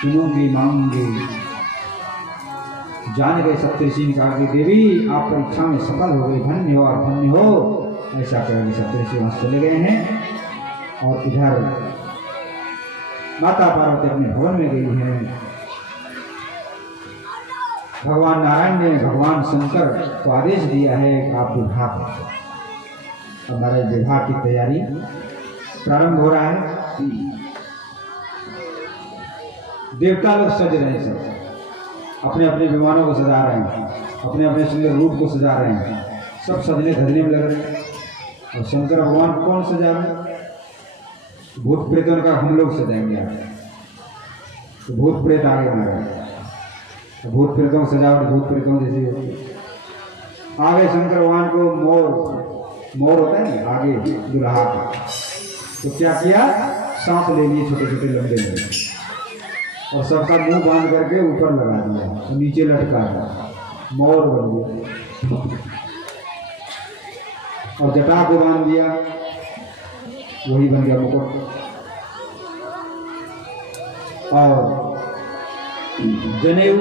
चुनूंगी, मांगूंगी। जान गए सप्तऋषि ने कहा कि देवी आप परीक्षा में सफल हो गए, धन्य हो आप, धन्य हो। ऐसा कहकर सप्तऋषि वहां चले गए हैं और इधर माता पार्वती अपने भवन में गई है। भगवान नारायण ने भगवान शंकर को आदेश दिया है कि आप विवाह करें। हमारे विवाह की तैयारी प्रारंभ हो रहा है। देवता लोग सज रहे हैं, सब अपने अपने विमानों को सजा रहे हैं, अपने अपने सुंदर रूप को सजा रहे हैं, सब सजने धजने में लग रहे हैं। और शंकर भगवान कौन सजा रहे हैं? भूत प्रेतों का हम लोग सजाएंगे आज। तो भूत प्रेत आगे बढ़ रहे, भूत प्रेतों की सजावट भूत प्रेतों जैसी होती है। आगे शंकर भगवान को मोर होता है ना आगे दुल्हा का, तो क्या किया, सांप ले लिए छोटे छोटे लंबे लंबे और सबका मुंह बांध करके ऊपर लगा दिया, तो नीचे लटका दिया, मोर बन गया। और जटा को बांध दिया, वही बन गया मुकुट। और जनेऊ,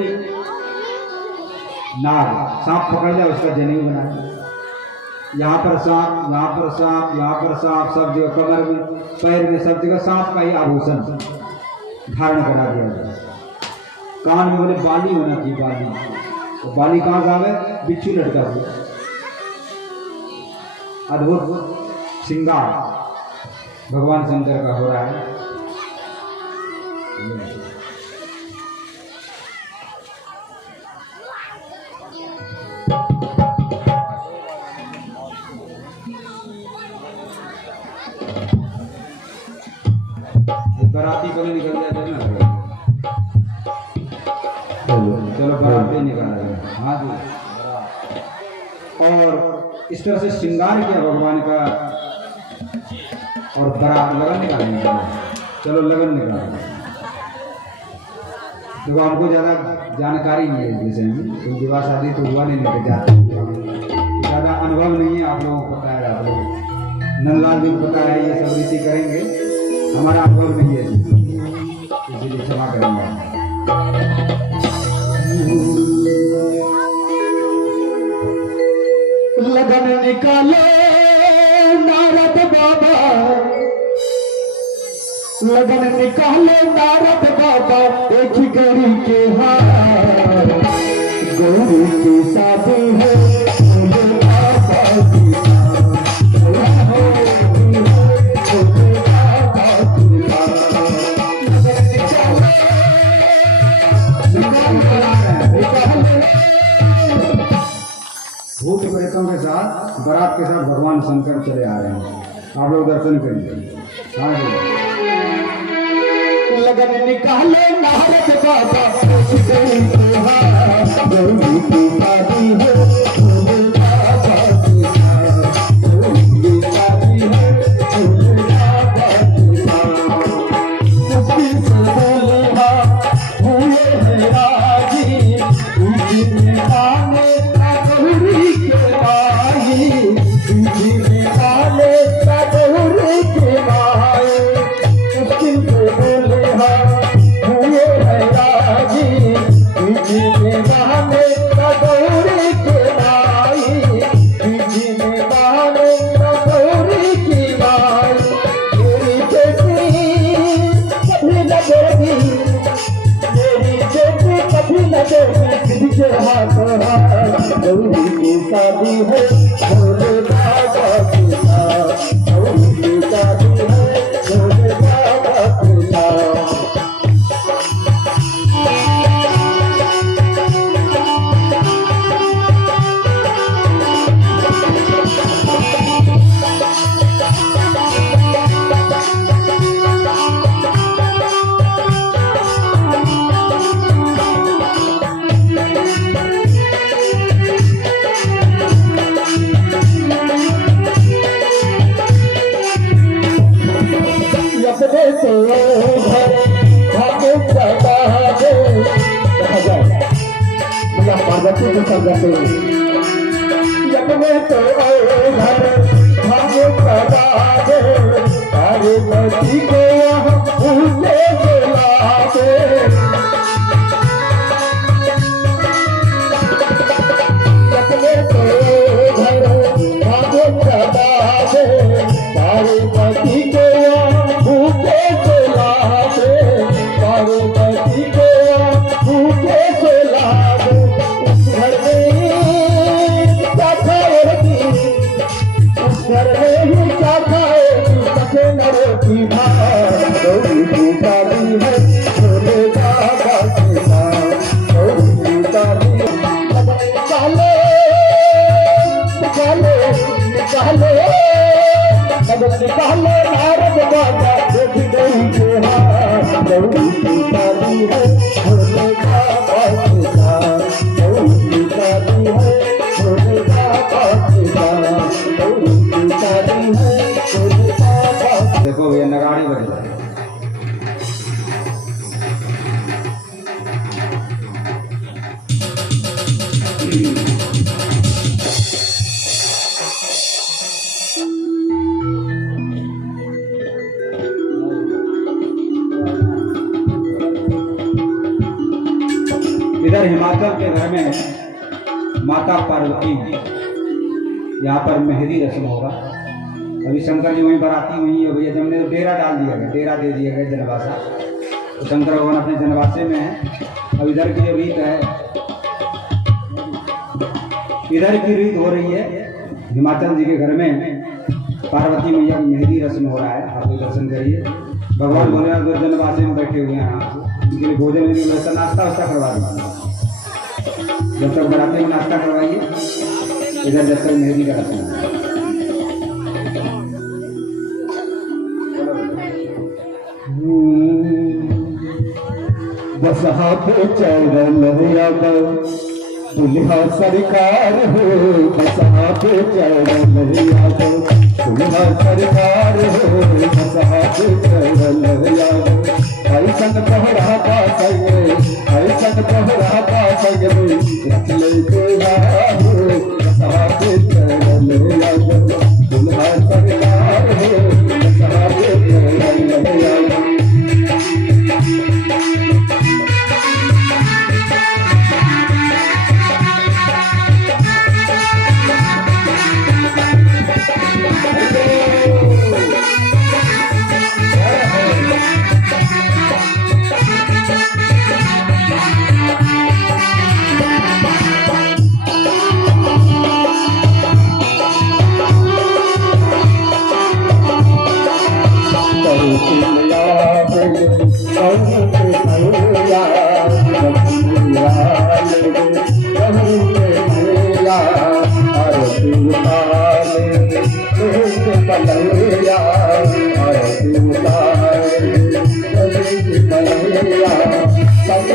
नाग, सांप पकड़ लिया उसका जनेऊ बना। यहाँ पर सांप, यहाँ पर सांप, यहाँ पर सांप, सब जगह कमर में, पैर में, सब जगह सांप का ही आभूषण धारण करा दिया। कान में बोले बाली होना चाहिए, बाली। तो बाली कहाँ से आवे? बिच्छू लटका हुआ। अद्भुत श्रृंगार भगवान शंकर का हो रहा है। बराती को निकल जाते हैं ना, चलो बराती निकाला गया। हाँ जी। और इस तरह से श्रृंगार किया भगवान का, और बारात लगन निकालेंगे। चलो लगन निकालेंगे। देखो हमको ज़्यादा जानकारी नहीं है इस विषय में, तो विवाह शादी तो हुआ नहीं, ज़्यादा अनुभव नहीं है। आप लोगों को पता है, आप लोग नंदलाल भी पता है, ये सब रीति करेंगे, हमारा अनुभव नहीं है, इसीलिए क्षमा करेंगे। लगन निकालो नारद बाबा, लगन निकालो नारद बाबा, एक गरी के हाथ गौरी की शादी है। भूत प्रेतों के साथ, बारात के साथ भगवान शंकर चले आ रहे हैं। आप लोग दर्शन करिए। हाँ जी। लगन निकाले नारद बाबा, गौरी की शादी है। गौरी की शादी है, भोले बाबा के साथ। गौरी की शादी है, भोले बाबा के साथ। पार्वती को सब जाते अपने तो घर पहले नारद बाबा देख गई के हाथ गौरी की शादी है भोले बाबा के साथ गौरी की शादी है भोले बाबा के साथ गौरी की शादी है भोले बाबा। देखो भैया नगाड़े बज रहे हैं। इधर हिमाचल के घर में माता पार्वती, यहाँ पर मेहंदी रस्म होगा। अभी शंकर जी वहीं बाराती वहीं है भैया, जब ने डेरा डाल दिया गया, डेरा दे दिया गया जनवासा, तो शंकर भगवान अपने जनवासे में है। अब इधर की रीत है, इधर की रीत हो रही है हिमाचल जी के घर में पार्वती मैया की मेहंदी रस्म हो रहा है। आप लोग दर्शन करिए। भगवान भोलेनाथ जनवासे में बैठे हुए हैं, उनके लिए भोजन में व्यवस्था नाश्ता वास्ता करवा दीजिए। जब तक बराते में नाश्ता करवाइए, इधर जब तक मेहंदी का रस्म है। बसहा पे चरण दुल्हा सरकार हो, बसहा पे चरण दुल्हा सरकार हो, बसहा पे चरण ऐसन तोहरा का संगे, ऐसन तोहरा का संगे रख ले तेरा हो, बसहा पे चरण दुल्हा सरकार हो, बसहा पे चरण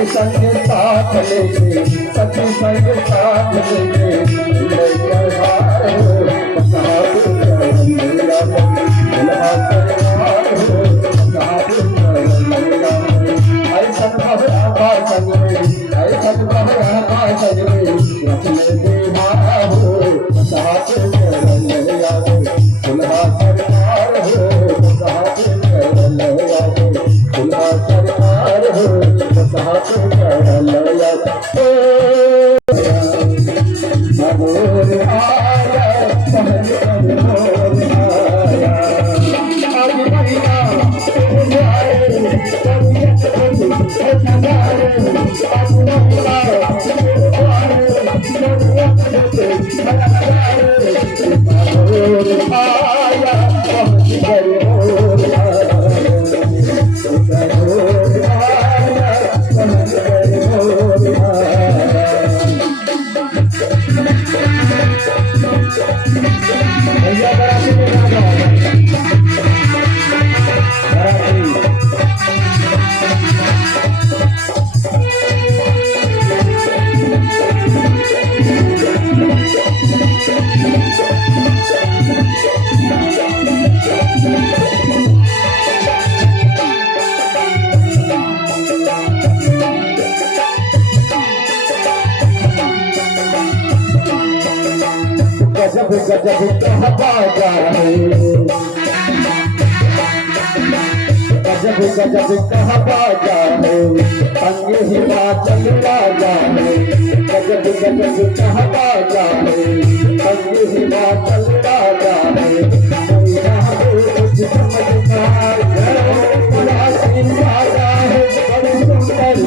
संग साथ लेके सखी संग साथ लेके गजब गजब कहता जाए, गजब गजब कहता जाए, संग हिमाचल राजा है। गजब गजब कहता जाए, संग हिमाचल राजा है। कुछ समझदार बड़ा सिंह राजा है, बड़ी सुंदर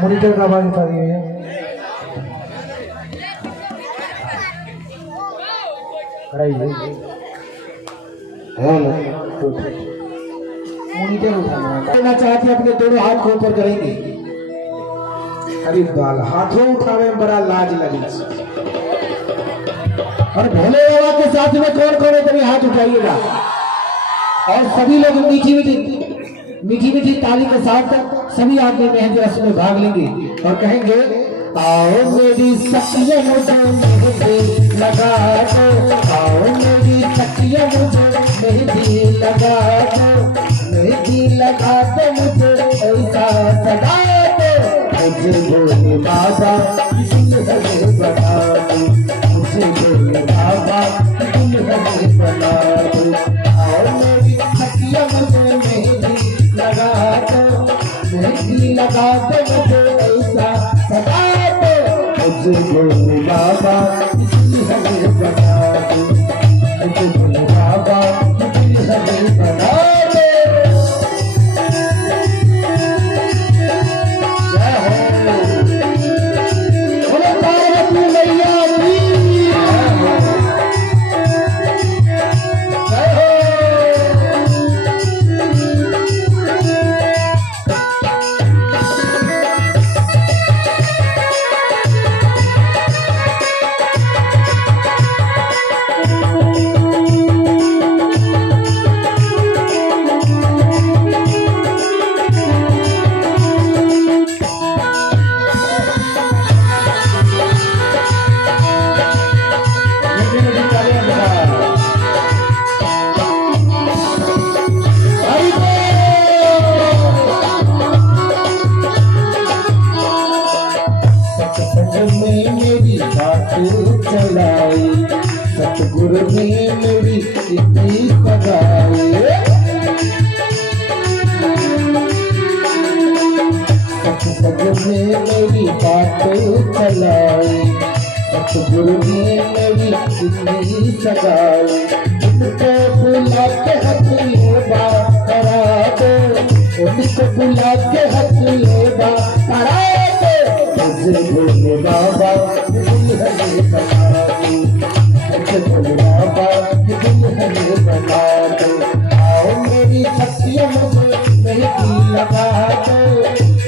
मॉनिटर का आवाज बता दिए भैया। मॉनिटर उठाना करना चाहते अपने दोनों हाथ को ऊपर करेंगे। अरे बाल हाथों उठावे में बड़ा लाज लगे। और भोले बाबा के साथ में कौन कौन है तभी हाथ उठाइएगा। और सभी लोग मीठी मीठी ताली के साथ सभी आदमी मेहंदी रस्म में भाग लेंगे और कहेंगे आओ मेरी सखियों मुझे मेहंदी लगा दो, आओ मेरी सखियों मुझे मेहंदी लगा दो, मेहंदी लगा दो मुझे ऐसा सजा दो, मुझे भोले बाबा दुल्हन बना दो, मुझे भोले बाबा दुल्हन बना दो, आओ मेरी सखियों मुझे मेहंदी लगा दो, मेहंदी लगा दो मुझे ऐसा सजा दो, मुझे भोले बाबा दुल्हन बना दो, मुझे भोले बाबा दुल्हन बना दो। बोलो पार्वती मैया की जय हो। मेरी बात चलाई सतगुरु ने मेरी इतनी सगाई, सतगुरु ने मेरी बात चलाई, सतगुरु ने मेरी इतनी सगाई, उनको बुला के हथ लेबा करा दो, उनको बुला के हथ लेबा करा दो, मुझे भोले बाबा दुल्हन बना दो, मुझे भोले बाबा दुल्हन बना दो, आओ मेरी सखियों मुझे मेहंदी लगा दो,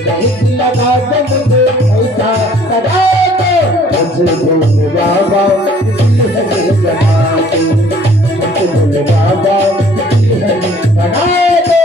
मेहंदी लगा दो मुझे ऐसा सजा दो, मुझे भोले बाबा दुल्हन बना दो, मुझे भोले बाबा दुल्हन बना दो।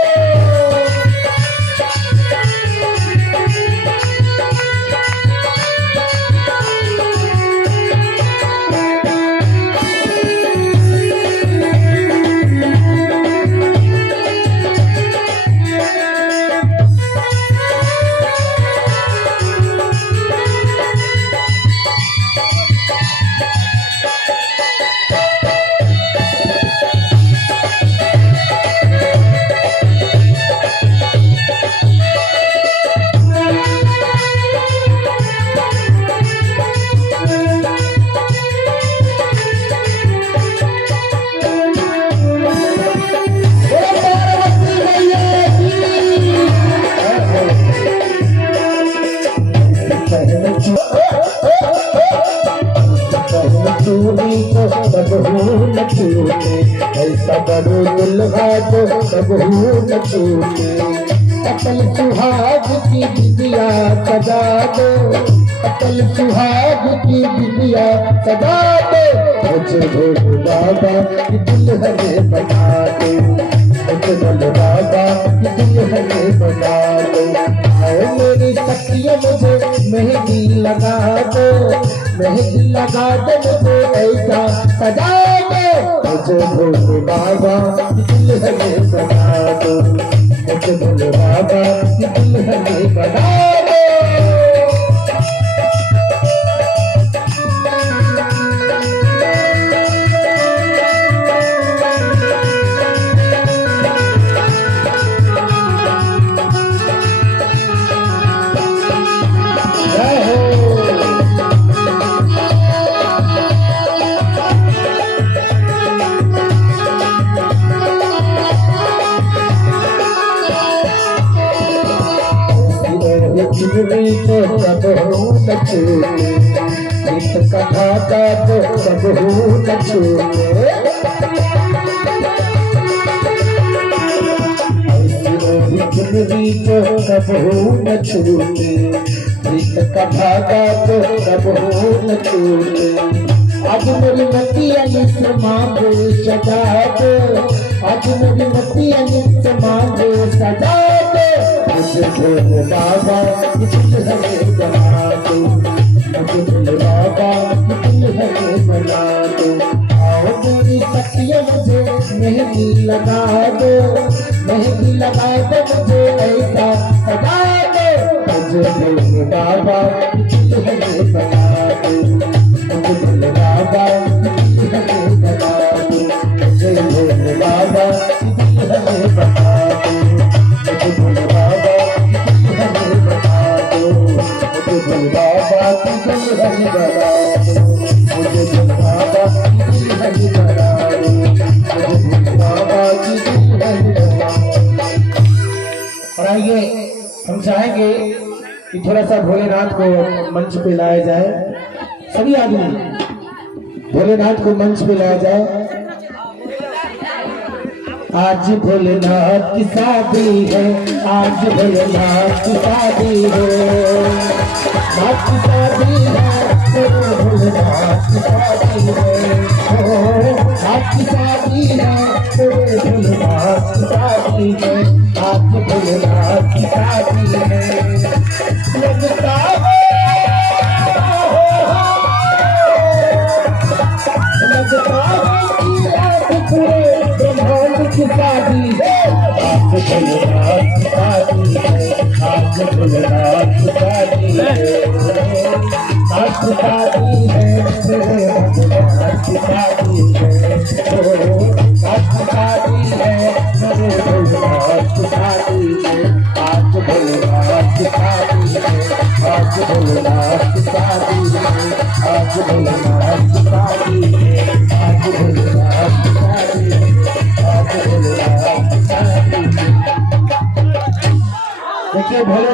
चूड़ी को बबहू न छूटे, ऐसा बड़ो दुल्हा को बबहू न छूटे, अकल सुहाग की बिटिया सजा दो, अकल सुहाग की बिटिया सजा दो, मुझे भोले बाबा की दुल्हन बना दो, मुझे भोले बाबा की दुल्हन बना दो, आओ मेरी सखियों मुझे मेहंदी लगा दो, मेहंदी लगा दो मुझे ऐसा सजा दो, मुझे भोले बाबा की दुल्हन बना दो, मुझे भोले बाबा की दुल्हन बना दो। चूड़ी को बबहू न छूटे, प्रीत का धागा तो कबहू न छूटे, जिंदगी को कबहू न छूटे, प्रीत का धागा तो कबहू न छूटे। आज मेरी मतिया नित्य मांगे सजा दे, आज मेरी मतिया नित्य मांगे सजा दे, मुझे भोले बाबा दिल हमें बना दो, मुझे भोले बाबा दिल हमें बना दो। आओ मेरी सखिया मुझे मेहंदी लगा दो, मेहंदी लगा दो मुझे ऐसा सजा दो, मुझे भोले बाबा दिल हमें बना दो, मुझे भोले बाबा दिल हमें बना दो, मुझे भोले बाबा दिल हमें बना दो, मुझे भोले बाबा दिल हमें बना दो, मुझे भोले बाबा दिल हमें बना दो, मुझे भोले बाबा दिल हमें बना दो, मुझे भोले बाबा दिल हमें बना दो। और आइए हम चाहेंगे कि थोड़ा सा भोलेनाथ को मंच पे लाया जाए, सभी आदमी भोलेनाथ को मंच पे लाया जाए। आज भोलेनाथ की शादी है, आज भोलेनाथ की शादी है, नाथ की शादी है, भोलेनाथ की शादी है, नाथ की शादी है, भोलेनाथ की शादी है, आज भोलेनाथ की शादी है। लगता है कि आज पूरे ब्रह्मांड की शादी है, आज भोलेनाथ की शादी है, आज भोलेनाथ की शादी है, नाथ की शादी है, भोलेनाथ की शादी है, नाथ की शादी है, भोलेनाथ की शादी है, आज भोलेनाथ की शादी है, आज भोलेनाथ की शादी है, आज भोलेनाथ की शादी है, आज भोलेनाथ की शादी है, आज भोलेनाथ की शादी है। देखिए भोले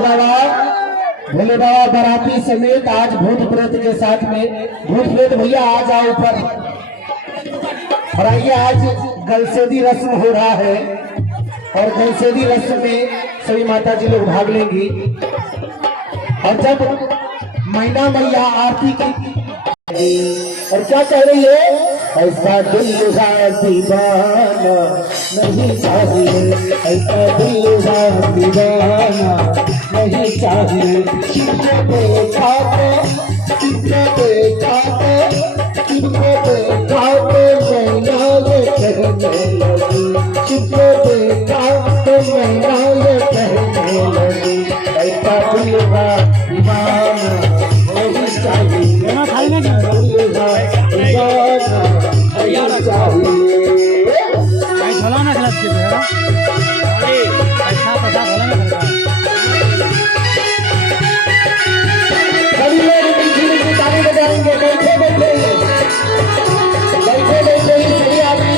बाबा बाराती समेत आज भूत प्रेत के साथ में, भूत प्रेत भैया आ जाओ ऊपर। और आइए आज गलसेदी रस्म हो रहा है, और गलसेदी रस्म में सभी माता जी लोग भाग लेंगी। और जब मैना मैया आरती की और क्या कह रही है, ऐसा दिल है दीवाना नहीं चाहिए, ऐसा दिल है दीवाना नहीं चाहिए, कितने देखा तो कितने देखा तो कितने देखा तो मैना ये कहने लगी, कितने देखा तो मैना ये कहने लगी, ऐसा दिल है दीवाना नहीं चाहिए, झोलाना क्लास के पैसा पैसा झोलाना करता सभी लोग मिलकर ताली बजाएंगे, बैठे बैठे ही सभी आदमी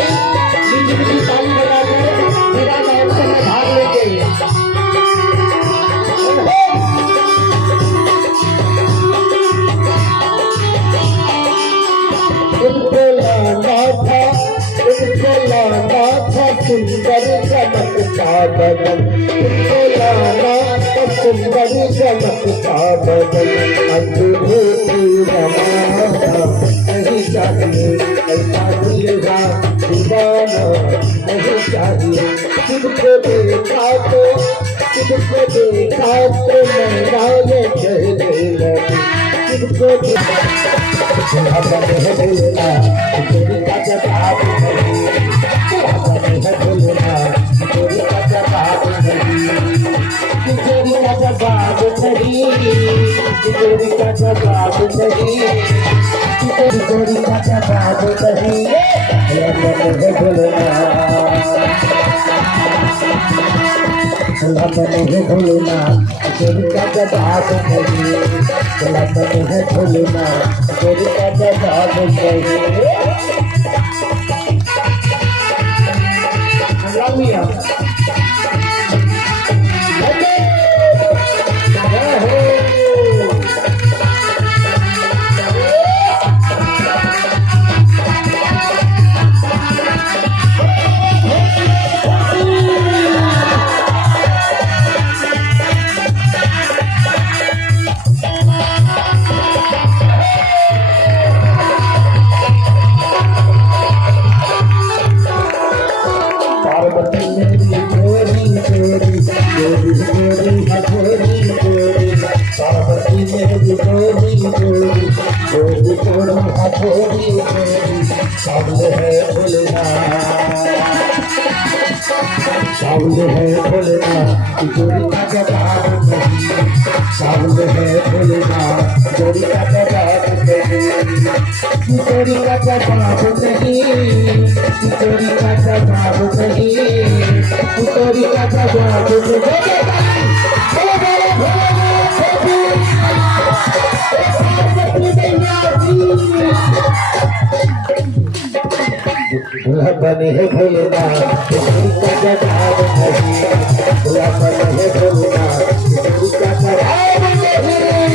मिलकर ताली बजा के मेरा महोत्सव में भाग लेंगे। उनको लाना था सुंदर चमक का बदन, उनको लाना था सुंदर चमक का बदन, अद्भुत रमाना नहीं चाहिए, ऐसा दिलवा दीवाना नहीं चाहिए, तुझको देखा तो मैना ये कहने लगी, तुझको भोलेना तेरी का जवाब नहीं, भोलेना तेरी का जवाब नहीं, तेरी का जवाब नहीं, तेरी का जवाब नहीं, तेरी का जवाब नहीं, भोलेना तेरी का जवाब नहीं, भोलेना तेरी का जवाब नहीं। भोलेनाथ सावले है भोलेनाथ जोड़ी का जवाब नहीं सावले है भोलेनाथ जोड़ी का जवाब नहीं जोड़ी का जवाब नहीं जोड़ी का जवाब नहीं जोड़ी का जवाब दूल्हा बने है भोलेनाथ जोड़ी का जवाब नहीं दूल्हा बने है भोलेनाथ जोड़ी का जवाब नहीं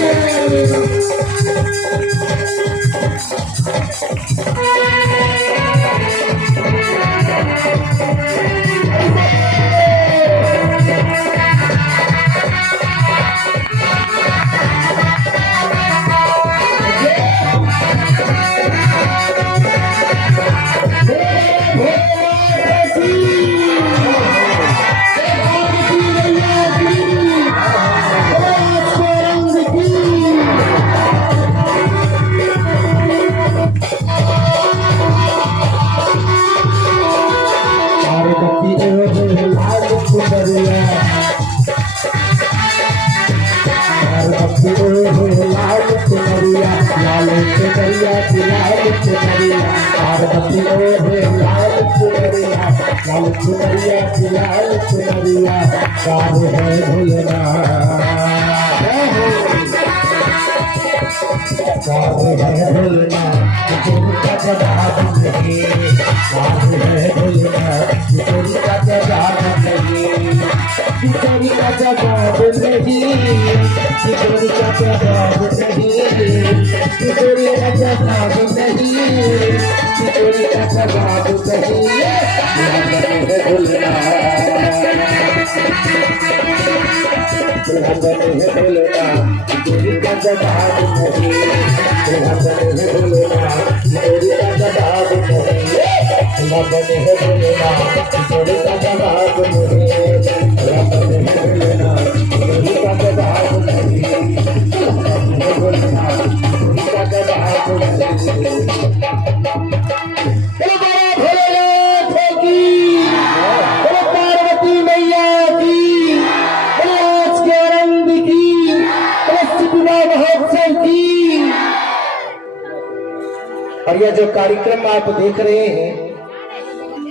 और यह जो कार्यक्रम आप देख रहे हैं,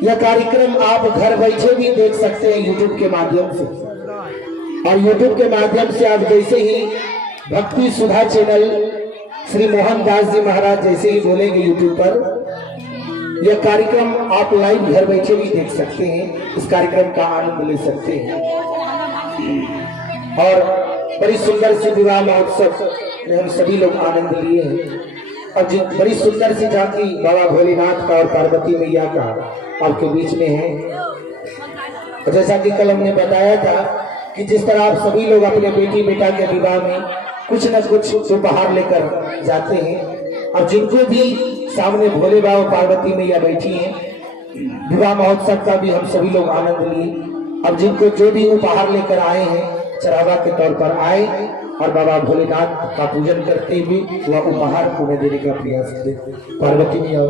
यह कार्यक्रम आप घर बैठे भी देख सकते हैं यूट्यूब के माध्यम से। और यूट्यूब के माध्यम से आप जैसे ही भक्ति सुधा चैनल श्री मोहन दास जी महाराज जैसे ही बोलेंगे यूट्यूब पर, यह कार्यक्रम आप लाइव घर बैठे भी देख सकते हैं, इस कार्यक्रम का आनंद ले सकते हैं। और बड़ी सुंदर सी विवाह महोत्सव में हम सभी लोग आनंद लिए हैं। और जो बड़ी सुंदर सी झांकी बाबा भोलेनाथ का और पार्वती मैया का आपके बीच में है। और जैसा कि कल हमने बताया था कि जिस तरह आप सभी लोग अपने बेटी बेटा के विवाह में कुछ न कुछ उपहार लेकर जाते हैं, और जिनको भी सामने भोले बाबा पार्वती मैया बैठी हैं, विवाह महोत्सव का भी हम सभी लोग आनंद लिए। अब जिनको जो भी उपहार लेकर आए हैं, चढ़ावा के तौर पर आए और बाबा भोलेनाथ का पूजन करते हुए वह उपहार उन्हें देने का प्रयास करें। पार्वती मैया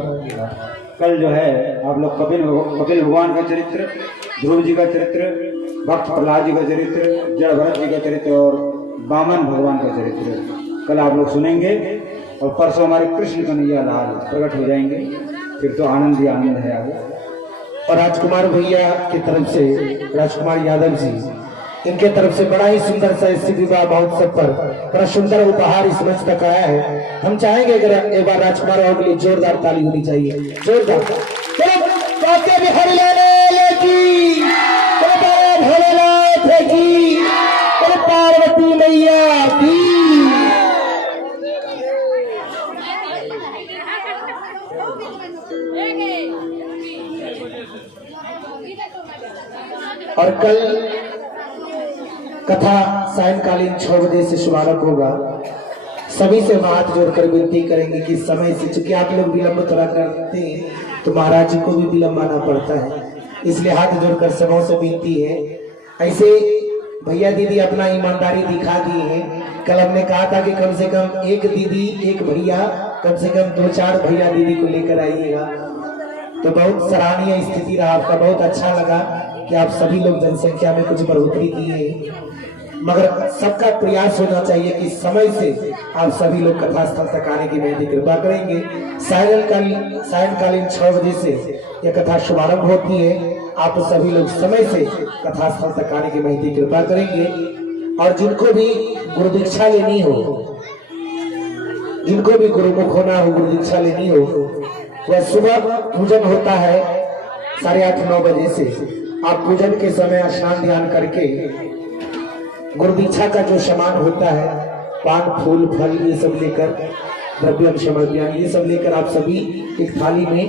कल जो है आप लोग कपिल भगवान का चरित्र, ध्रुव जी का चरित्र, भक्त प्रहलाद जी का चरित्र, जड़ भरत जी का चरित्र और वामन भगवान का चरित्र कल आप लोग सुनेंगे। और परसों हमारे कृष्ण कन्हैया लाल प्रकट हो जाएंगे, फिर तो आनंद ही आनंद है आगे। और राजकुमार भैया की तरफ से, राजकुमार यादव जी, इनके तरफ से बड़ा ही सुंदर सा इस विवाह महोत्सव पर बड़ा सुंदर उपहार इस मंच तक आया है। हम चाहेंगे अगर एक बार राजकुमार बाबू के लिए जोरदार ताली होनी चाहिए, जोरदार। भोलेनाथ की, पार्वती मैया की। और कल कथा सायंकालीन 6 बजे से शुभारंभ होगा। सभी से हाथ जोड़कर विनती करेंगे कि समय से, चूंकि आप लोग विलंब थोड़ा करते हैं तो महाराज जी को भी विलंब आना पड़ता है, इसलिए हाथ जोड़कर सबों से विनती है। ऐसे भैया दीदी अपना ईमानदारी दिखा दी है। कल हमने कहा था कि कम से कम एक दीदी एक भैया, कम से कम 2-4 भैया दीदी को लेकर आइएगा। तो बहुत सराहनीय स्थिति रहा आपका। बहुत अच्छा लगा कि आप सभी लोग जनसंख्या में कुछ बढ़ोतरी किए, मगर सबका प्रयास होना चाहिए कि समय से आप सभी लोग कथा स्थल तक आने की मेरी कृपा करेंगे। सायंकालीन 6 बजे से यह कथा शुभारंभ होती है। आप सभी लोग समय से कथा स्थल तक आने की मेरी कृपा करेंगे। और जिनको भी गुरु दीक्षा लेनी हो, जिनको भी गुरुमुख होना हो, गुरु दीक्षा लेनी हो, वह सुबह पूजन होता है 8:30-9 बजे से। आप पूजन के समय स्नान ध्यान करके गुरु दीक्षा का जो सामान होता है, पान फूल फल ये सब लेकर, द्रव्यम समर्पयामि ये सब लेकर आप सभी एक थाली में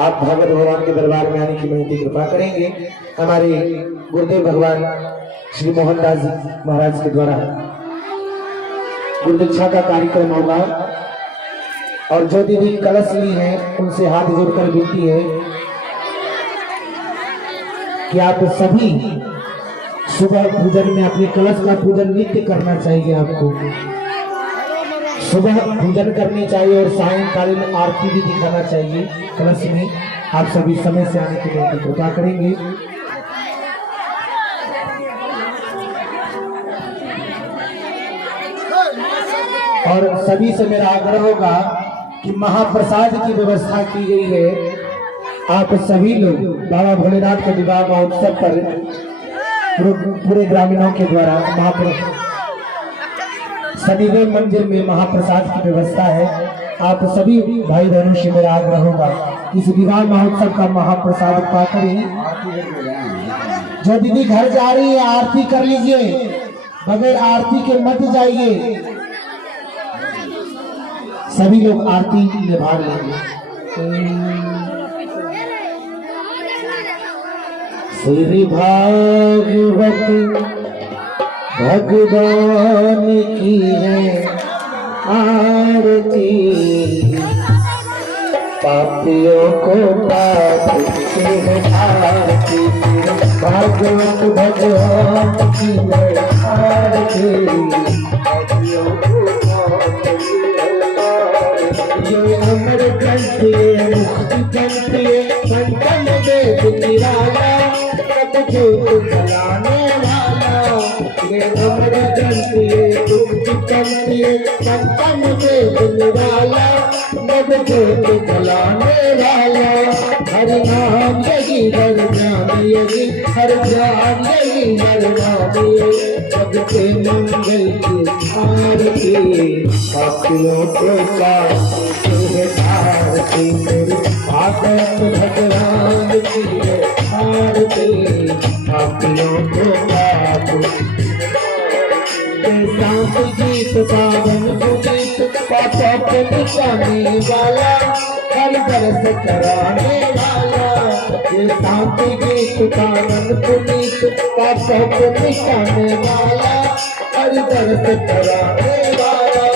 आप भगवत भगवान के दरबार में आने की मेरी कृपा करेंगे। हमारे गुरुदेव भगवान श्री मोहनदास जी महाराज के द्वारा गुरु दीक्षा का कार्यक्रम होगा। और जो दीदी कलश ली है उनसे हाथ जोड़कर विनती है कि आप सभी सुबह पूजन में अपने कलश का पूजन नित्य करना चाहिए। आपको सुबह पूजन करनी चाहिए और सायंकालीन आरती भी दिखाना चाहिए कलश में। आप सभी समय से आने की मेरी कृपा करेंगे। और सभी से मेरा आग्रह होगा कि महाप्रसाद की व्यवस्था की गई है। आप सभी लोग बाबा भोलेनाथ के विवाह महोत्सव पर पूरे ग्रामीणों के द्वारा शनिदेव मंदिर में महाप्रसाद की व्यवस्था है। आप सभी भाई बहनों से मेरा आग्रह होगा इस विवाह महोत्सव का महाप्रसाद पाकर ही जो दीदी घर जा रही है आरती कर लीजिए, बगैर आरती के मत जाइए। सभी लोग आरती में भाग लेंगे। श्री भागवत भगवान की है आरती, पापियों को पाप से आरती। भागवत भगवान की है आरती, पापियों को पाप ये अमर ग्रंथ ये मुक्ति ग्रंथ ये संतन वेद निराला, सब झूठ जलाने वाला। ये अमर ग्रंथ ये मुक्ति ग्रंथ ये संतन वेद निराला, सब झूठ जलाने वाला। हर नाम यही हर नाम यही हर ज्ञान यही हर नाम यही, सबके मंगल की आरती। पापियों को पाप आरती, भागवत भगवान की आरती। पापियों को पाप शांत गीत पावन गीत, पापों को मिटाने वाला, हर दर्श कराने वाला। ये शांत गीत पावन पुनीत, पापों को मिटाने वाला, हर दर्श कराने वाला।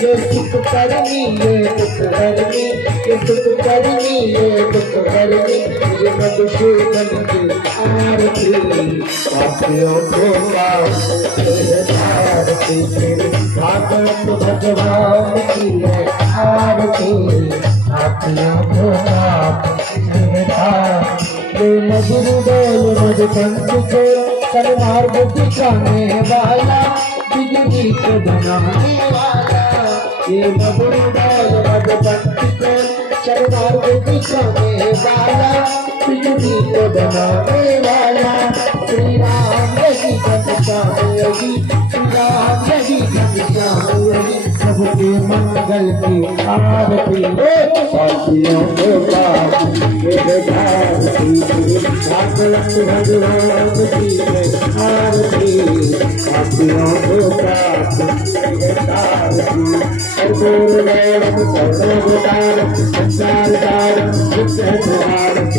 ये सुख करनी ये दुख हरनी, ये सुख करनी ये दुख हरनी, ये मधुसूदन की आरती। पापियों को पाप आरती, भागवत भगवान की है आरती। पापियों को पाप ये मधुर डोल मधुपंथ को सन्मार्ग दिखाने वाला, बिजली को बनाने वाला। ये मधुर डोल मधुपंथ को सन्मार्ग दिखाने वाला, बिजली को बनाने वाला। श्री राम यही घनश्याम यही, श्री राम यही घनश्याम यही, सबके मंगल की आरती। पापियों को पाप आरती, भागवत भगवान की आरती। पापियों को पाप आरती, कर्पूर गौरम सर्वोपकारम संसार सारम नित्य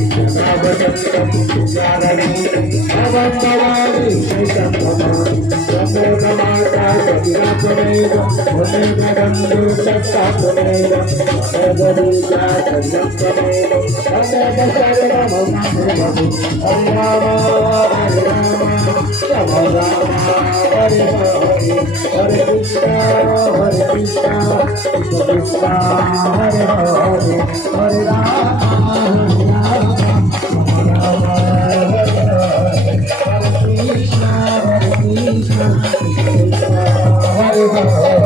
Hare